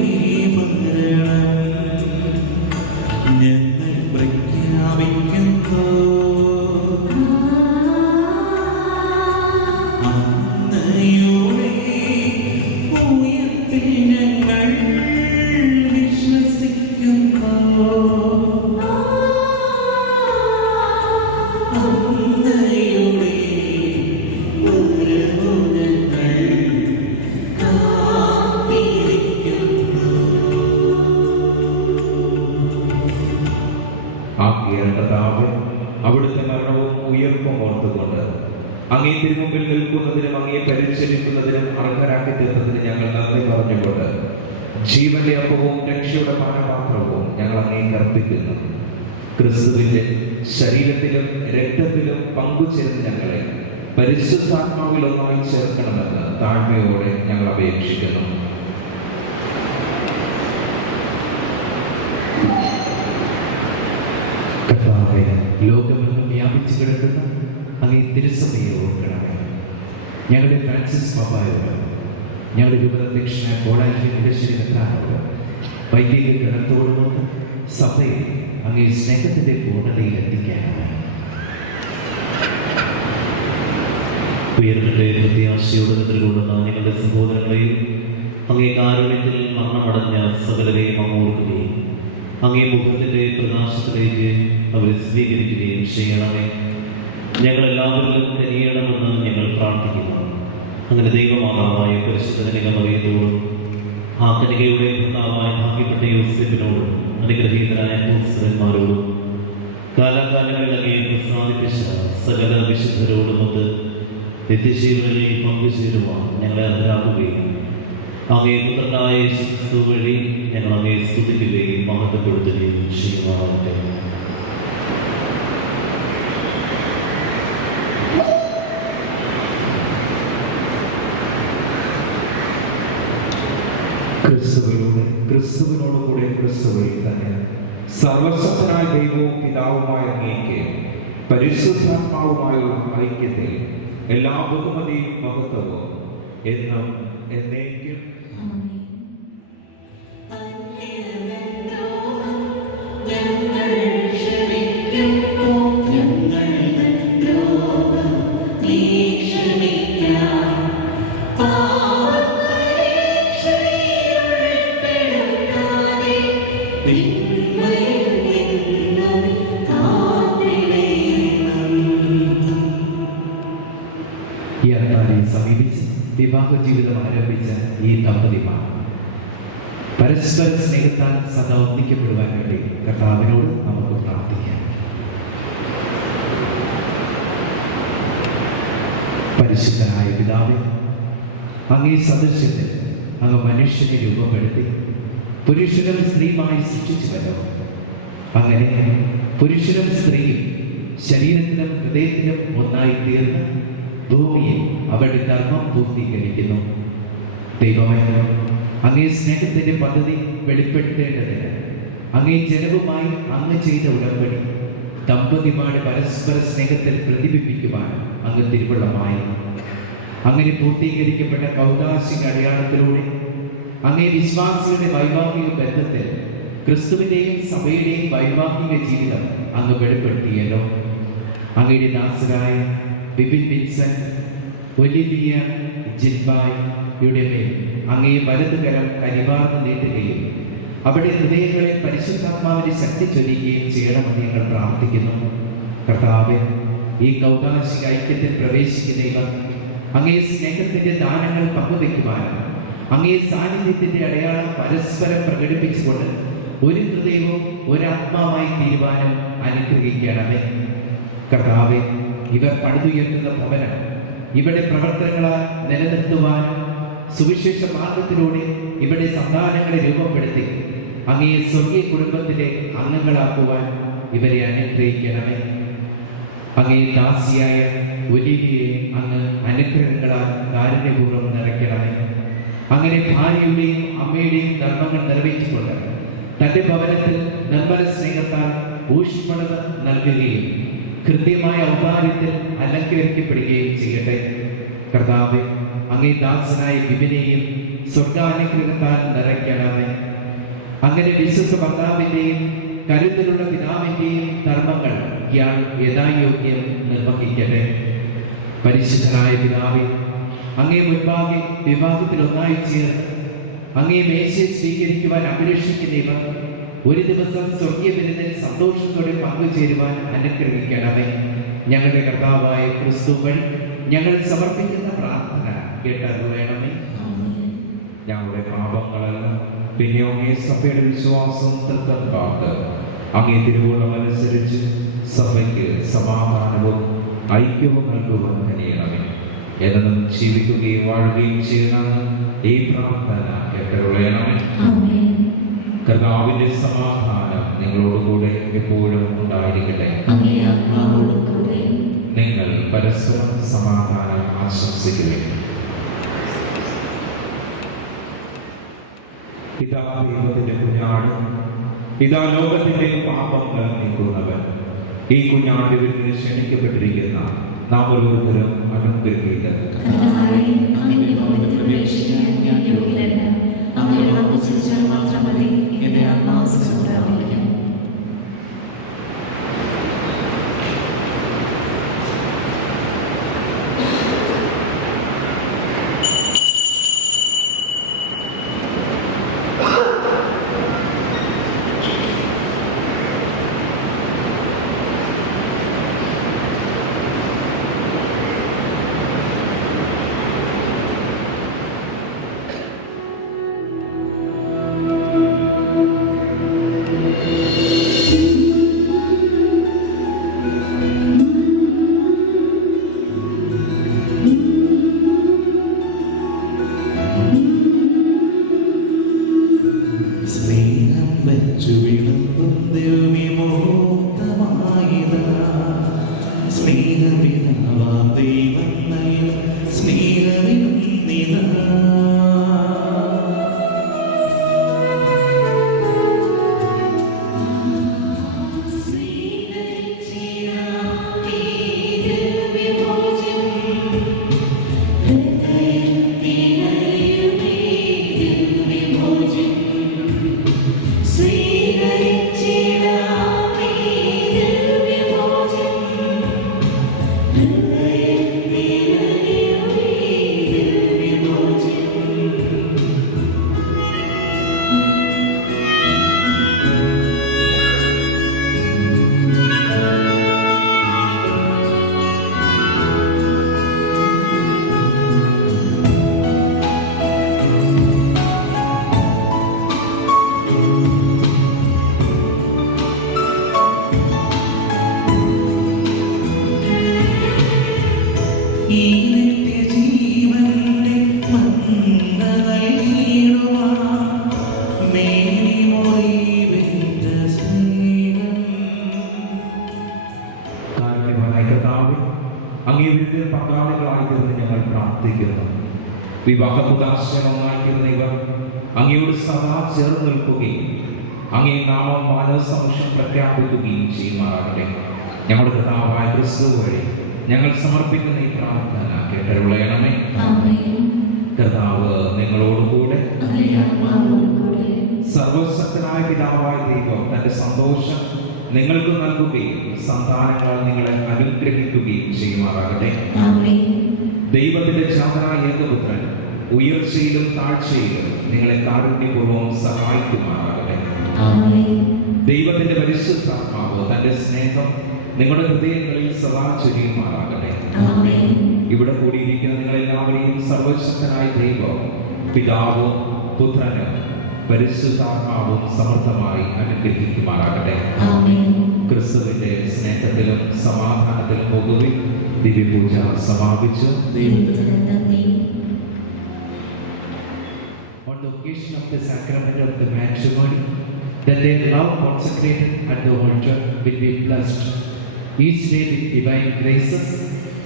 മരണം അവിടുത്തെ മരണവും ഉയർപ്പും ഓർത്തുകൊണ്ട് അങ്ങേ തിരുമുമ്പിൽ നിൽക്കുന്നതിനും അങ്ങേ പരിചരിക്കുന്നതിനും അർഹരാക്കി തീർത്തതിന് ഞങ്ങൾ നന്ദി പറഞ്ഞുകൊണ്ട് ജീവന്റെ അപ്പവും രക്ഷയുടെ പാനപാത്രവും ഞങ്ങൾ അങ്ങേ അർപ്പിക്കുന്നു. ക്രിസ്തുവിന്റെ ശരീരത്തിലും രക്തത്തിലും പങ്കുചേർന്ന് ഞങ്ങളെ പരിശുദ്ധാത്മാവിൽ ഒന്നായി ചേർക്കണമെന്ന് താഴ്മയോടെ ഞങ്ങൾ അപേക്ഷിക്കുന്നു. കർത്താവേ, ലോകമെങ്ങും വ്യാപിച്ചു കിടക്കുന്ന അങ്ങേ തിരുസഭയെ ഓർക്കണമേ. ഞങ്ങളുടെ ഫ്രാൻസിസ് പാപ്പായോട്, ഞങ്ങളുടെ രൂപതധ്യക്ഷനായ കോളാഞ്ചി മുല്ലശ്ശേരി മെത്രാനോട്, വൈദിക ഗണത്തോടുമൊത്ത് സഭയെ അങ്ങേ സ്നേഹത്തിന്റെ പൂർണ്ണതയിൽ എത്തിക്കാനാണ്. ഉയർന്നിട്ട് പ്രത്യാശയോടെ നിലകൊള്ളുന്ന നിങ്ങളുടെ സഹോദരങ്ങളെയും അങ്ങേ കാരുണ്യത്തിൽ മരണമടഞ്ഞ സകലരെയും അങ്ങോർക്കുകയും അങ്ങേ മുഖത്തിന്റെ പ്രകാശത്തിലേക്ക് അവരെ സ്വീകരിക്കുകയും ചെയ്യണമേ. ഞങ്ങളെല്ലാവരിലും കനിയണമെന്ന് ഞങ്ങൾ പ്രാർത്ഥിക്കുന്നു. അങ്ങനെ ദൈവമാതാവായ പരിശുദ്ധ കന്യകമറിയത്തോടും ആ കന്യകയുടെ ഭർത്താവായ ഭാഗ്യപ്പെട്ട യോസേഫിനോടും അനുഗ്രഹീതരായ അപ്പോസ്തലന്മാരോടും കാലാകാലങ്ങളിൽ അങ്ങേ പ്രസാദിപ്പിച്ച സകല വിശുദ്ധരോടുമൊത്ത് നിത്യജീവനിൽ പങ്കുചേരുവാൻ ഞങ്ങളെ അർഹരാക്കുകയും അങ്ങേ പുത്രനായ യേശുക്രിസ്തു വഴി ഞങ്ങൾ അങ്ങേ സ്തുതിക്കുകയും മഹത്വപ്പെടുത്തുകയും ചെയ്യുവാനാകട്ടെ. ക്രിസ്തുവിനോടുകൂടെ ക്രിസ്തുവിൽ തന്നെ സർവശക്തനായ ദൈവവും പിതാവുമായ അങ്ങേക്ക് പരിശുദ്ധാത്മാവുമായുള്ള ഐക്യത്തിൽ എല്ലാ ബഹുമതിയും മഹത്വവും എന്നും എന്നേക്കും സമീപിച്ച് വിവാഹ ജീവിതം ആരംഭിച്ച ഈ ദമ്പതിമാർ പരസ്പര സ്നേഹത്താൽ സദാ ഒന്നിക്കപ്പെടുവാൻ വേണ്ടി കർത്താവിനോട് നമുക്ക് പ്രാർത്ഥിക്കാം. പരിശുദ്ധനായ പിതാവേ, അങ്ങേ സദൃശ്യത്തിൽ അങ്ങ് മനുഷ്യനെ രൂപപ്പെടുത്തി പുരുഷനും സ്ത്രീയുമായി സൃഷ്ടിച്ചുവല്ലോ. അങ്ങനെ പുരുഷനും സ്ത്രീയും ശരീരത്തിലും ഹൃദയത്തിലും ഒന്നായി തീർന്ന് ഭൂമിയെ അവരുടെ കർമ്മം പൂർത്തീകരിക്കുന്നു. ദൈവമേ, അങ്ങേ സ്നേഹത്തിന്റെ പദ്ധതി വെളിപ്പെടുത്തേണ്ടതിന് അങ്ങേ ജനവുമായി അങ്ങ് ചെയ്ത ഉടമ്പടി ദമ്പതിമാരുടെ പരസ്പര സ്നേഹത്തിൽ പ്രതിബിംബിക്കുവാൻ അങ്ങ് തിരുവുള്ളമായി. അങ്ങനെ പൂർത്തീകരിക്കപ്പെട്ട കൗദാശിക അടയാളത്തിലൂടെ അങ്ങേ വിശ്വാസികളുടെ വൈവാഹിക ബന്ധത്തിൽ ക്രിസ്തുവിന്റെയും സഭയുടെയും വൈവാഹിക ജീവിതം അങ്ങ് വെളിപ്പെടുത്തിയല്ലോ. അങ്ങയുടെ ദാസരായ ബിബിൻ വിൻസെന്റ്, ഒലിവിയ ജിൽബായുടെ മേൽ അങ്ങേ വലതുകരം കരിവാർന്ന് നീട്ടുകയും അവിടെ ഹൃദയങ്ങളെ പരിശുദ്ധാത്മാവിന്റെ ശക്തി ചൊല്ലുകയും ചെയ്യണമെന്ന് ഞങ്ങൾ പ്രാർത്ഥിക്കുന്നു. കർത്താവേ, ഈ കൗദാശിക ഐക്യത്തിൽ പ്രവേശിക്കുന്ന ഇവർ അങ്ങേ സ്നേഹത്തിന്റെ ദാനങ്ങൾ പങ്കുവെക്കുവാനും അങ്ങേ സാന്നിധ്യത്തിന്റെ അടയാളം പരസ്പരം പ്രകടിപ്പിച്ചുകൊണ്ട് ഒരു ഹൃദയവും ഒരാത്മാവായി തീരുവാനും അനുഗ്രഹിക്കണമേ. കർത്താവേ, ഇവർ പണിതുയർത്തുന്ന ഭവനം ഇവിടെ പ്രവർത്തനങ്ങളാൽ നിലനിർത്തുവാനും സുവിശേഷ മാർഗത്തിലൂടെ ഇവിടെ സന്താനങ്ങളെ രൂപപ്പെടുത്തി അങ്ങേ സ്വർഗീയ കുടുംബത്തിലെ അംഗങ്ങളാക്കുവാൻ ഇവരെ അനുഗ്രഹിക്കണമേ. അങ്ങേ ദാസിയായ ഒലിവിയെ അങ്ങ് അനുഗ്രഹങ്ങളാൽ കാരുണ്യപൂർവ്വം നിറയ്ക്കണമേ. അങ്ങനെ ഭാര്യയുടെയും അമ്മയുടെയും ധർമ്മങ്ങൾ നിറവേറ്റിക്കൊണ്ട് തന്റെ ഭവനത്തിൽ നിർമ്മല സ്നേഹത്താൽ ഊഷ്മളത നൽകുകയും കൃത്യമായ ഔദാര്യത്തിൽ അലങ്കരിക്കപ്പെടുകയും ചെയ്യട്ടെ. കർത്താവേ, അങ്ങേ ദാസനായ ബിബിനെയും സ്വർഗാനുഗ്രഹത്താൽ നിറയ്ക്കണമേ. അങ്ങനെ വിശ്വസ ഭർത്താവിന്റെയും കരുതലുള്ള പിതാവിന്റെയും ധർമ്മങ്ങൾ ഇയാൾ യഥായോഗ്യം നിർവഹിക്കട്ടെ. പരിശുദ്ധനായ പിതാവേ, അങ്ങേ മുൻപാകെ വിവാഹത്തിൽ ഒന്നായി ചേർന്ന് അങ്ങേ മേശയെ സ്വീകരിക്കുവാൻ അഭിലഷിക്കുന്ന ഇവർ ഒരു ദിവസം സ്വർഗീയ വിരുന്നിൽ സന്തോഷത്തോടെ പങ്കുചേരുവാൻ അനുഗ്രഹിക്കണമേ. ഞങ്ങളുടെ കർത്താവായ ക്രിസ്തു വഴി ഞങ്ങൾ സമർപ്പിക്കുന്ന പ്രാർത്ഥന കേട്ടറിയണമേ. ഞങ്ങളുടെ പാപങ്ങളെല്ലാം പിന്നെയോ സഭയുടെ വിശ്വാസം തൃപ്തം കാത്ത് അങ്ങേ തിരുവോളമനുസരിച്ച് സഭയ്ക്ക് സമാധാനവും ഐക്യവും നൽകുവാൻ കഴിയണമേ. എന്നും ജീവിക്കുകയും വാഴുകയും ചെയ്യുന്ന ഈ പ്രാർത്ഥന കേട്ടറിയണമേ. കർത്താവിന്റെ സമാധാനം നിങ്ങളോടുകൂടെ എപ്പോഴും ഉണ്ടായിരിക്കട്ടെ. നിങ്ങൾ പരസ്പരം സമാധാനം ആശംസിക്കുകയും. ഇതാ ദൈവത്തിന്റെ കുഞ്ഞാട്, ഇതാ ലോകത്തിന്റെ പാപങ്ങൾ നീക്കുന്നവൻ. ഈ കുഞ്ഞാട് വീട്ടിൽ ക്ഷണിക്കപ്പെട്ടിരിക്കുന്ന നാം ഓരോരുത്തരും അനുഗ്രഹിക്കുന്നത്. വിവാഹകുദാശനമായിരിക്കുന്നവർ അങ്ങയോട് സദാ ചേർന്ന് നിൽക്കുകയും അങ്ങേ നാമം മാനവസമക്ഷം പ്രഖ്യാപിക്കുകയും ചെയ്യുമാറാകട്ടെ. ഞങ്ങളുടെ കർത്താവായ ക്രിസ്തു വഴി ഞങ്ങൾ സമർപ്പിക്കുന്ന ഈ പ്രാർത്ഥന കേട്ടരുളയണമേ. കർത്താവ് നിങ്ങളോടുകൂടെ. സർവശക്തനായ പിതാവായ ദൈവം തന്റെ സന്തോഷം നിങ്ങൾക്ക് നൽകുകയും സന്താനങ്ങൾ നിങ്ങളെ അനുഗ്രഹിക്കുകയും ചെയ്യുമാറാകട്ടെ. ദൈവത്തിന്റെ ജാതനായ ഏകപുത്രൻ ഉയർച്ചയിലും താഴ്ചയിലും നിങ്ങളെ കാരുണ്യപൂർവ്വം സഹായിക്കുമാറാകട്ടെ. ദൈവത്തിന്റെ പരിശുദ്ധാത്മാവ് തന്റെ സ്നേഹം നിങ്ങളുടെ ഹൃദയങ്ങളിൽ സദാ ചൊരിയുമാറാകട്ടെ. ഇവിടെ കൂടിയിരിക്കുന്ന നിങ്ങളെല്ലാവരെയും സർവശക്തനായ ദൈവം പിതാവും പുത്രനും പരിശുദ്ധാത്മാവും സമൃദ്ധമായി അനുഗ്രഹിക്കുമാറാകട്ടെ. ക്രിസ്തുവിന്റെ സ്നേഹത്തിലും സമാധാനത്തിലും പോകുകയും ദിവ്യപൂജ സമാപിച്ചു. On the occasion of the sacrament of the matrimony, that their love consecrated at the altar will be blessed each day with divine graces.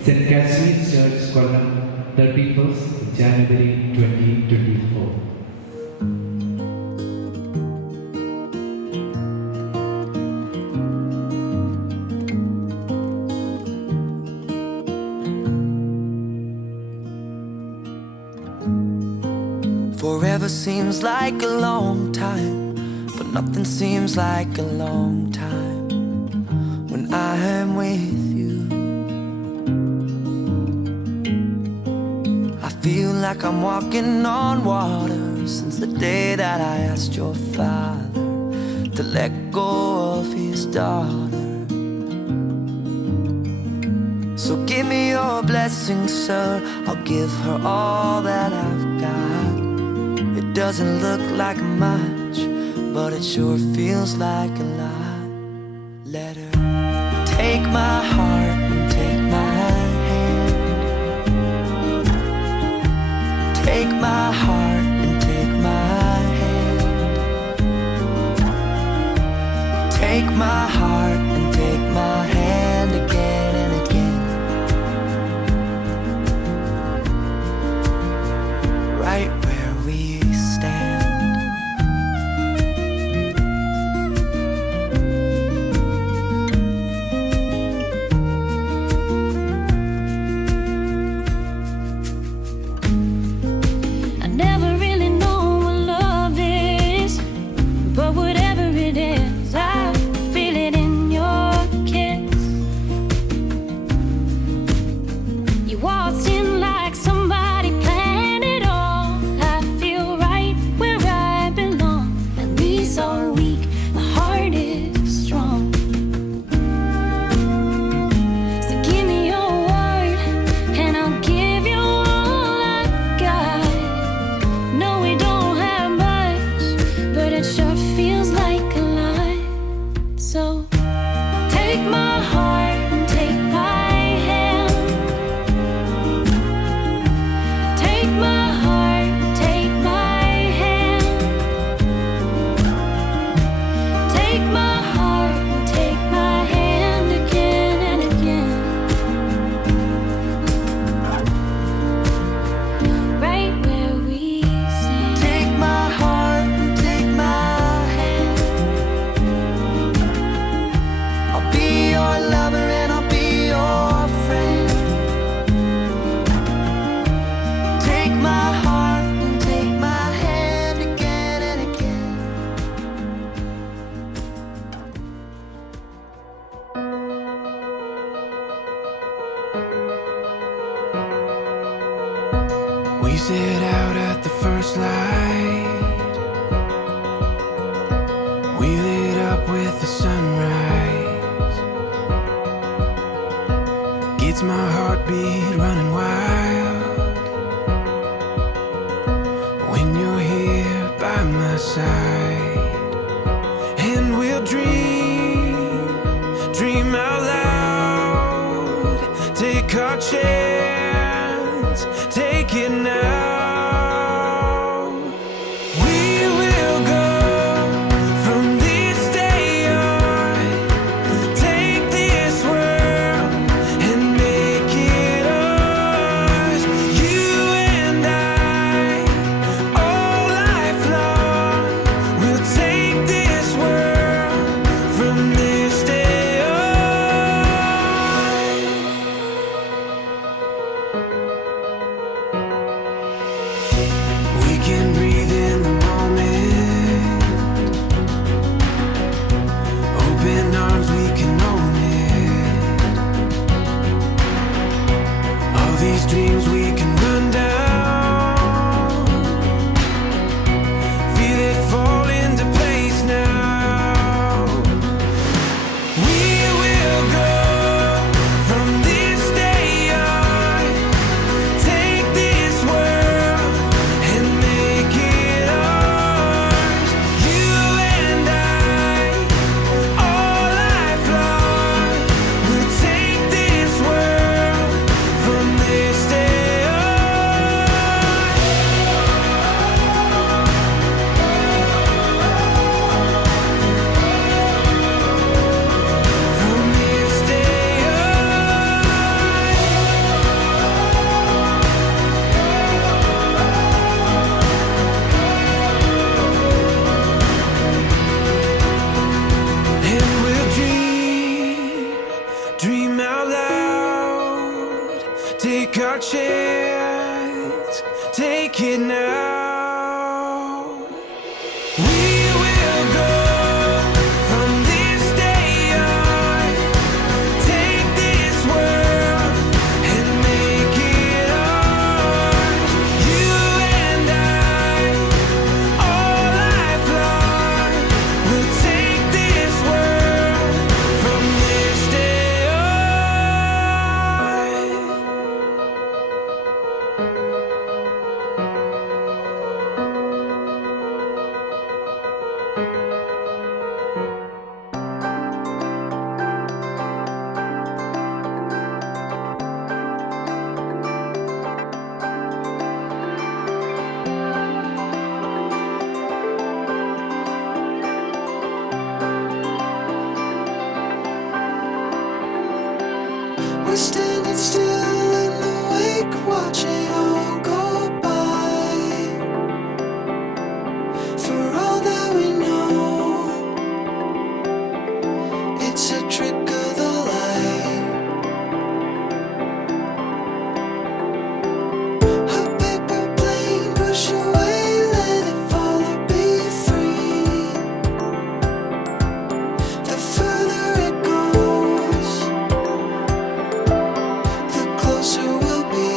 St. Casimir's Church, Kollam, 31st January 2024. Forever seems like a long time, but nothing seems like a long time when I am with you. I feel like I'm walking on water since the day that I asked your father to let go of his daughter. So give me your blessing, sir. I'll give her all that I've got. It doesn't look like much, but it sure feels like a lot. Let her take my heart and take my hand. Take my heart and take my hand. Take my heart and take my hand again and again. Right where we stand. I never really know what love is, but whatever it is, I feel it in your kiss. You waltzed in like somebody planned it all. I feel right where I belong. My knees are weak, my heart is strong. So give me your word, and I'll give you all I got. No, we don't have much, but it sure feels like a lot. So take my heart and take my hand. Take my heart and take my hand. Take my heart and take my hand again and again. Right where we stand. Take my heart and take my hand. I'll be your lover and I'll be your friend. Take my heart and take my hand again and again. We set out at the first light. We lit up with the sunrise. Gets my heartbeat running wild when you're here by my side. And we'll dream out loud. Take our chance, take it now. We will go from this day on. Take this world and make it ours. You and I, all life long, we'll take this world from this day on. We can breathe in the moment. Open arms, we can own it. All these dreams we can run down. Feel it fall into place now. We will go from this day on. Take this world and make it ours. You and I, all life long, we'll take this world from this day on. From this day and we'll dream out loud. Take our chance, take it now. We will go from this day on. Take this world and make it ours. You and I, all life long, we'll take this world from this day on. we're standing still in the wake, watching all go by. For all that we know, it's a trick of the light. A paper plane, push away, let it fall or be free. The further it goes, the closer we'll be.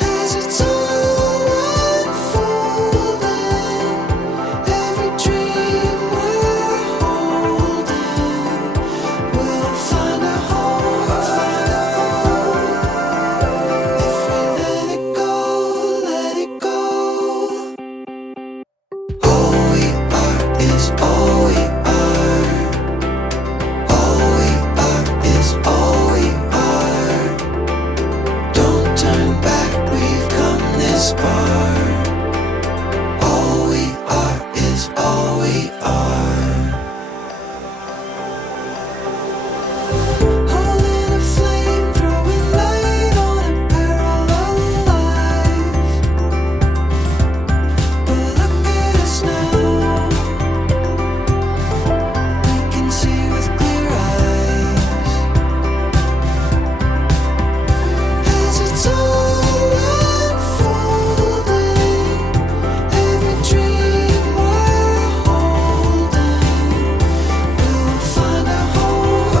As it's all unfolding, every dream we're holding, we'll find a home, if we let it go, let it go. All we are is all we are. All we are is all we are. Don't turn back, we've come this far. All we are is all we are. Holding a flame, throwing light on a parallel life. But look at us now, we can see with clear eyes. As it's all unfolding, every dream we're holding, we'll find a home,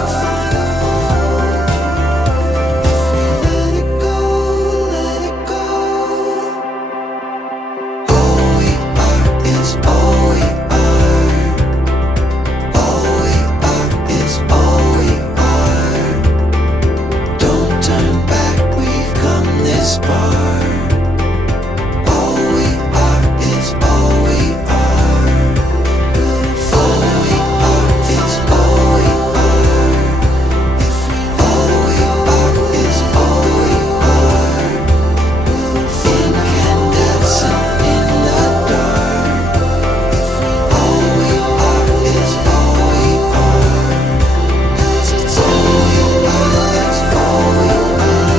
if we let it go, let it go. All we are is all we are. All we are is all we are. Don't turn back, we've come this far. All we are is all we are. All we are is all we are. If we all we are is all we are. We'll find incandescent in the dark. If we all we are is all we are. As it's all we are is all we are.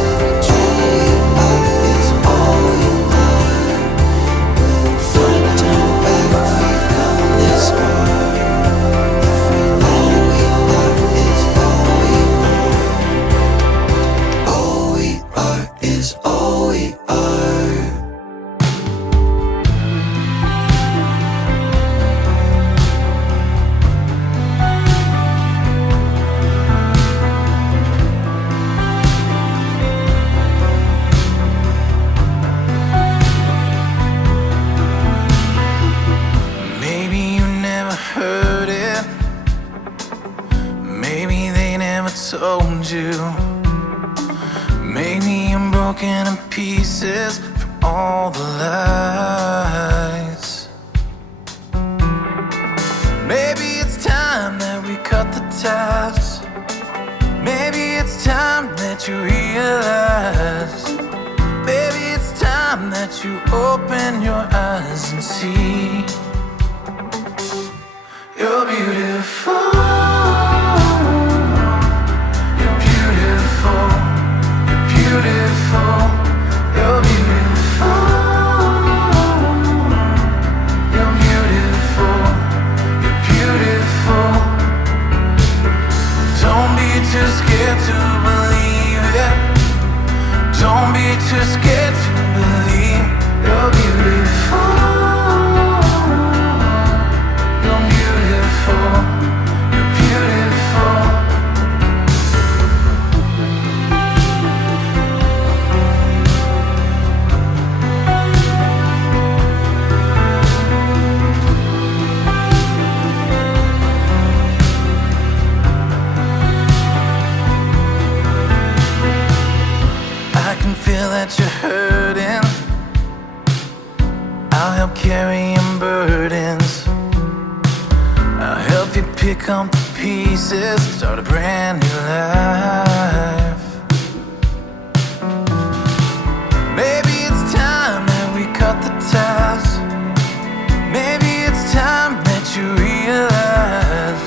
Every dream is all we are. We'll find a turn back, we've come this far. If we all we are is all we are. All we are is all we are. Maybe you never heard it. Maybe they never told you. Maybe I'm broken in pieces from all the lies. Maybe it's time that we cut the ties. Maybe it's time that you realize. Maybe it's time that you open your eyes and see you're beautiful. You're beautiful. You're beautiful. You're beautiful. You're beautiful. You're beautiful. Don't be too scared to believe it. Don't be too scared to believe you're beautiful. You're beautiful. You're beautiful. I can feel that you're hurting. I'll help carry your burdens. I'll help you pick up the pieces, start a brand new life. Maybe it's time that we cut the ties. Maybe it's time that you realize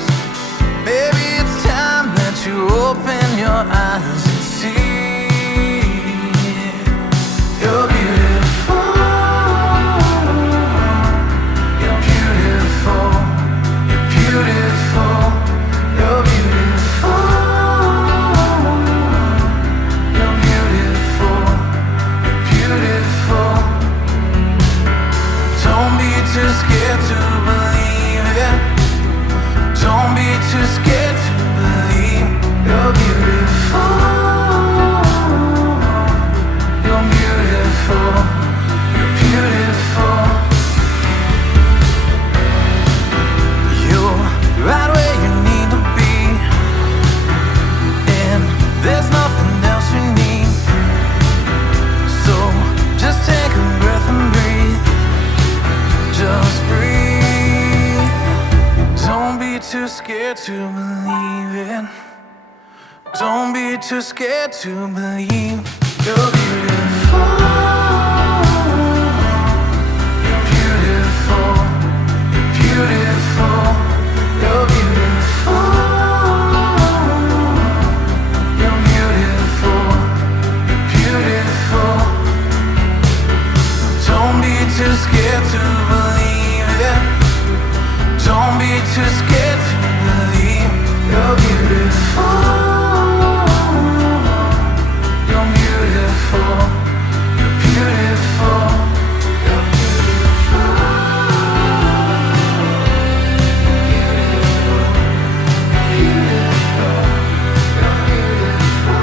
scared to believe it. Don't be too scared to believe you're beautiful. You're beautiful. You're beautiful. You're beautiful. You're beautiful. You're beautiful. Don't be too scared to believe it. Don't be too scared to believe you're beautiful. You're beautiful. You're beautiful. You're beautiful. Beautiful. Beautiful. You're beautiful.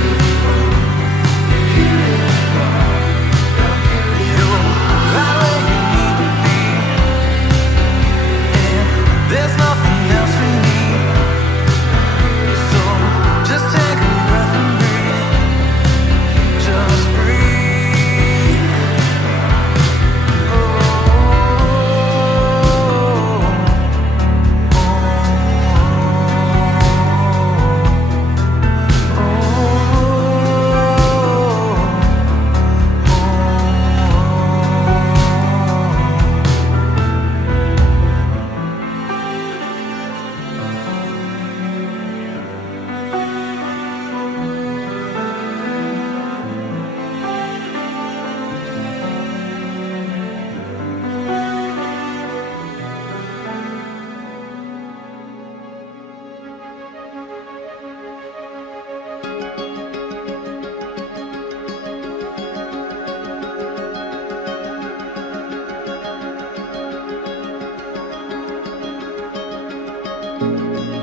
Beautiful. Beautiful. You're right where you need to be, and there's nothing else we need. So just take a breath and breathe. Just breathe.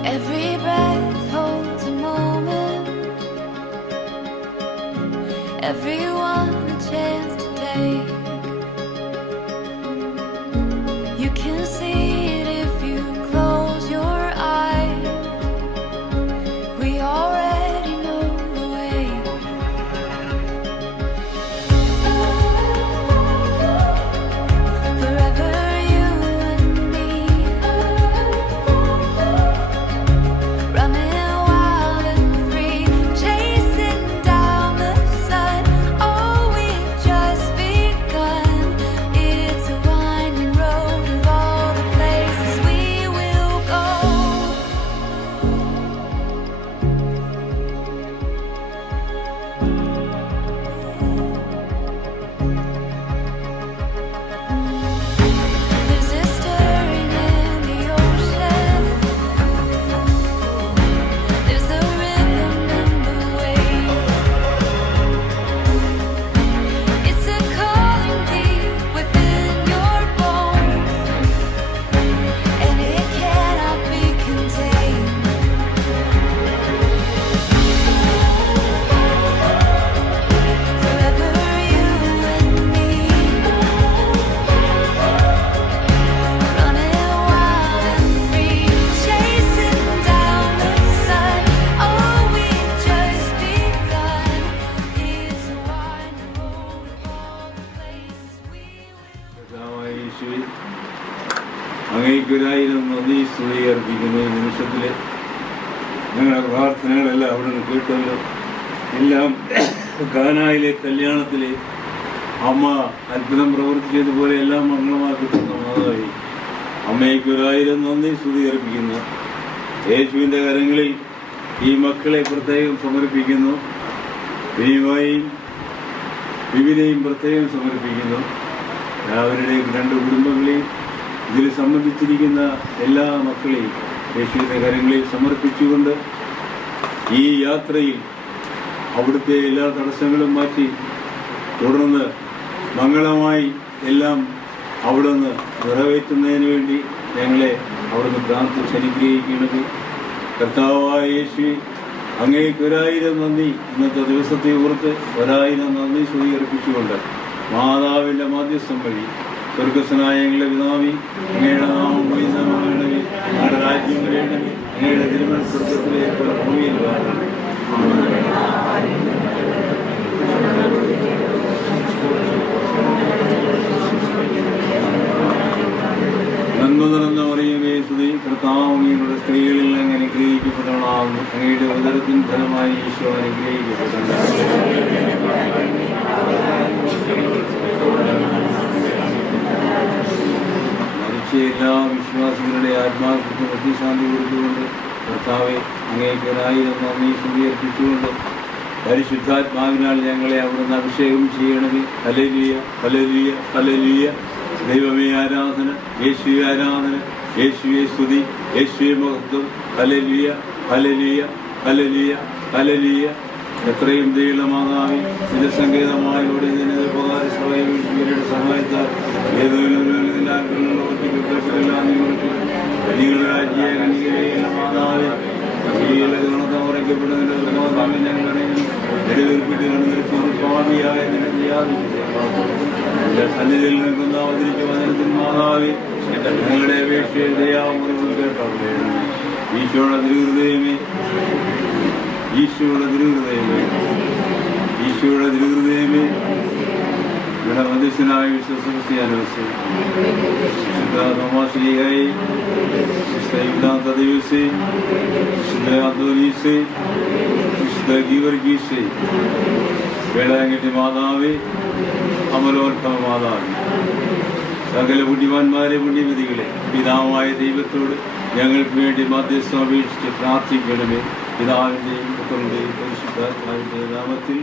Every breath holds a moment, everyone a chance to take. You can see it if you close your eyes. We already know the way. Forever you and me, running wild and free, chasing down the sun. Oh, we've just begun. It's a winding road of all the places we will go. There's a stirring in the ocean. There's a rhythm in the waves. It's a calling deep within your bones, and it cannot be contained. Forever you and me, running wild and free, chasing down the sun. Oh, we've just begun. It's a winding road of all the places we will. അങ്ങേക്കൊരായിരം നന്ദി സ്തുതി അർപ്പിക്കുന്ന ഈ നിമിഷത്തിൽ ഞങ്ങളുടെ പ്രാർത്ഥനകളെല്ലാം അവിടെ നിന്ന് കേട്ടല്ലോ. എല്ലാം കാനായിലെ കല്യാണത്തിലെ അമ്മ അത്ഭുതം പ്രവർത്തിച്ചതുപോലെ എല്ലാം മംഗളമാക്കി തന്ന മാതാവി, അമ്മയ്ക്കൊരായിരം നന്ദി സ്തുതി അർപ്പിക്കുന്നു. യേശുവിൻ്റെ കരങ്ങളിൽ ഈ മക്കളെ പ്രത്യേകം സമർപ്പിക്കുന്നു. വിനിമയും വിവിധയും പ്രത്യേകം സമർപ്പിക്കുന്നു. അവരുടെയും രണ്ട് കുടുംബങ്ങളെയും ഇതിൽ സംബന്ധിച്ചിരിക്കുന്ന എല്ലാ മക്കളെയും യേശുവിൻ്റെ കരങ്ങളിൽ സമർപ്പിച്ചുകൊണ്ട് ഈ യാത്രയിൽ അവിടുത്തെ എല്ലാ തടസ്സങ്ങളും മാറ്റി തുടർന്ന് മംഗളമായി എല്ലാം അവിടുന്ന് നിറവേറ്റുന്നതിന് വേണ്ടി ഞങ്ങളെ അവിടുന്ന് പ്രാർത്ഥിച്ച് അനുഗ്രഹിക്കുന്നത്. കർത്താവായ യേശുവേ, അങ്ങേക്കൊരായിരം നന്ദി. ഇന്നത്തെ ദിവസത്തെ ഓർത്ത് 1000 നന്ദി സ്വീകരിപ്പിച്ചുകൊണ്ട് മാതാവിൻ്റെ മാധ്യസ്ഥം വഴി സ്വർഗസ്വനായ ഞങ്ങളുടെ പിതാവേ, അങ്ങയുടെ നാമം പൂജിതമാകണമേ, അങ്ങയുടെ രാജ്യം വരേണമേ, അങ്ങയുടെ തിരുമനസ് സ്വർഗത്തിലെ പോലെ ഭൂമിയിൽ വാഴണമേ. അങ്ങയുടെ ഉദരത്തിൻ ഫലമായി ഈശോ അനുഗ്രഹിക്കപ്പെട്ടു. മരിച്ച എല്ലാ വിശ്വാസികളുടെ ആത്മാക്കൾക്ക് നിത്യശാന്തി കൊടുത്തുകൊണ്ട് കർത്താവെ അങ്ങേക്ക് 1000 നന്ദി സ്തുതിയർപ്പിച്ചുകൊണ്ട് പരിശുദ്ധാത്മാവിനാൽ ഞങ്ങളെ അവിടുന്ന് അഭിഷേകം ചെയ്യണമേ. Hallelujah, hallelujah, hallelujah. ദൈവമേ ആരാധന, യേശുവേ ആരാധന, യേശുവേ സ്തുതി, യേശുവേ മഹത്വം. Hallelujah, hallelujah, hallelujah, hallelujah. എത്രയും ദൈവമാതാവി സ്ഥിരസങ്കേതമായോടെ ഇതിന് ഉപകാര സഭയുടെ സഹായത്താൽ നിങ്ങളുടെ രാജ്യ കണികയിലെ മാതാവി ഭാവിയായ സന്നിധിയിൽ നിൽക്കുന്ന അവതരിച്ച വചനത്തിൽ മാതാവി ഞങ്ങളുടെ അപേക്ഷയെ ദയാമുറിവ് കേട്ടവേ. ഈശോയുടെ തിരുഹൃദയമേ, ഈശോയുടെ തിരുഹൃദയമേ, ഈശോയുടെ തിരുഹൃദയമേ, ഇവിടെ മധ്യസ്ഥനായ വിശ്വസിയാനോസ് തോമാശ്രീയായി തദയൂസേ, വിശുദ്ധ അന്തോനീസേ, വിശുദ്ധ ഗീവർഗീസേ, വേളാങ്കട്ടി മാതാവേ, അമലോത്ഭവ മാതാവേ, സകല പുണ്യവാന്മാരെ പുണ്യവിധികളെ പിതാവായ ദൈവത്തോട് ഞങ്ങൾക്ക് വേണ്ടി മധ്യസ്ഥം അപേക്ഷിച്ച് പ്രാർത്ഥിക്കണമേ. പിതാവിൻ്റെയും പുത്രൻ്റെയും പരിശുദ്ധാത്മാവിൻ്റെയും നാമത്തിൽ.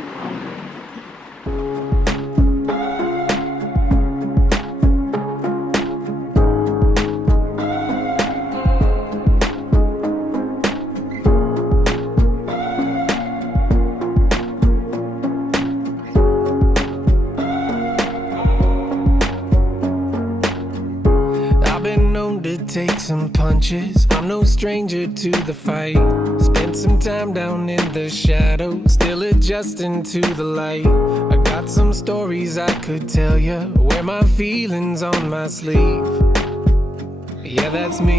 Take some punches, I'm no stranger to the fight. Spent some time down in the shadows, still adjusting to the light. I got some stories I could tell ya, wear my feelings on my sleeve. Yeah, that's me.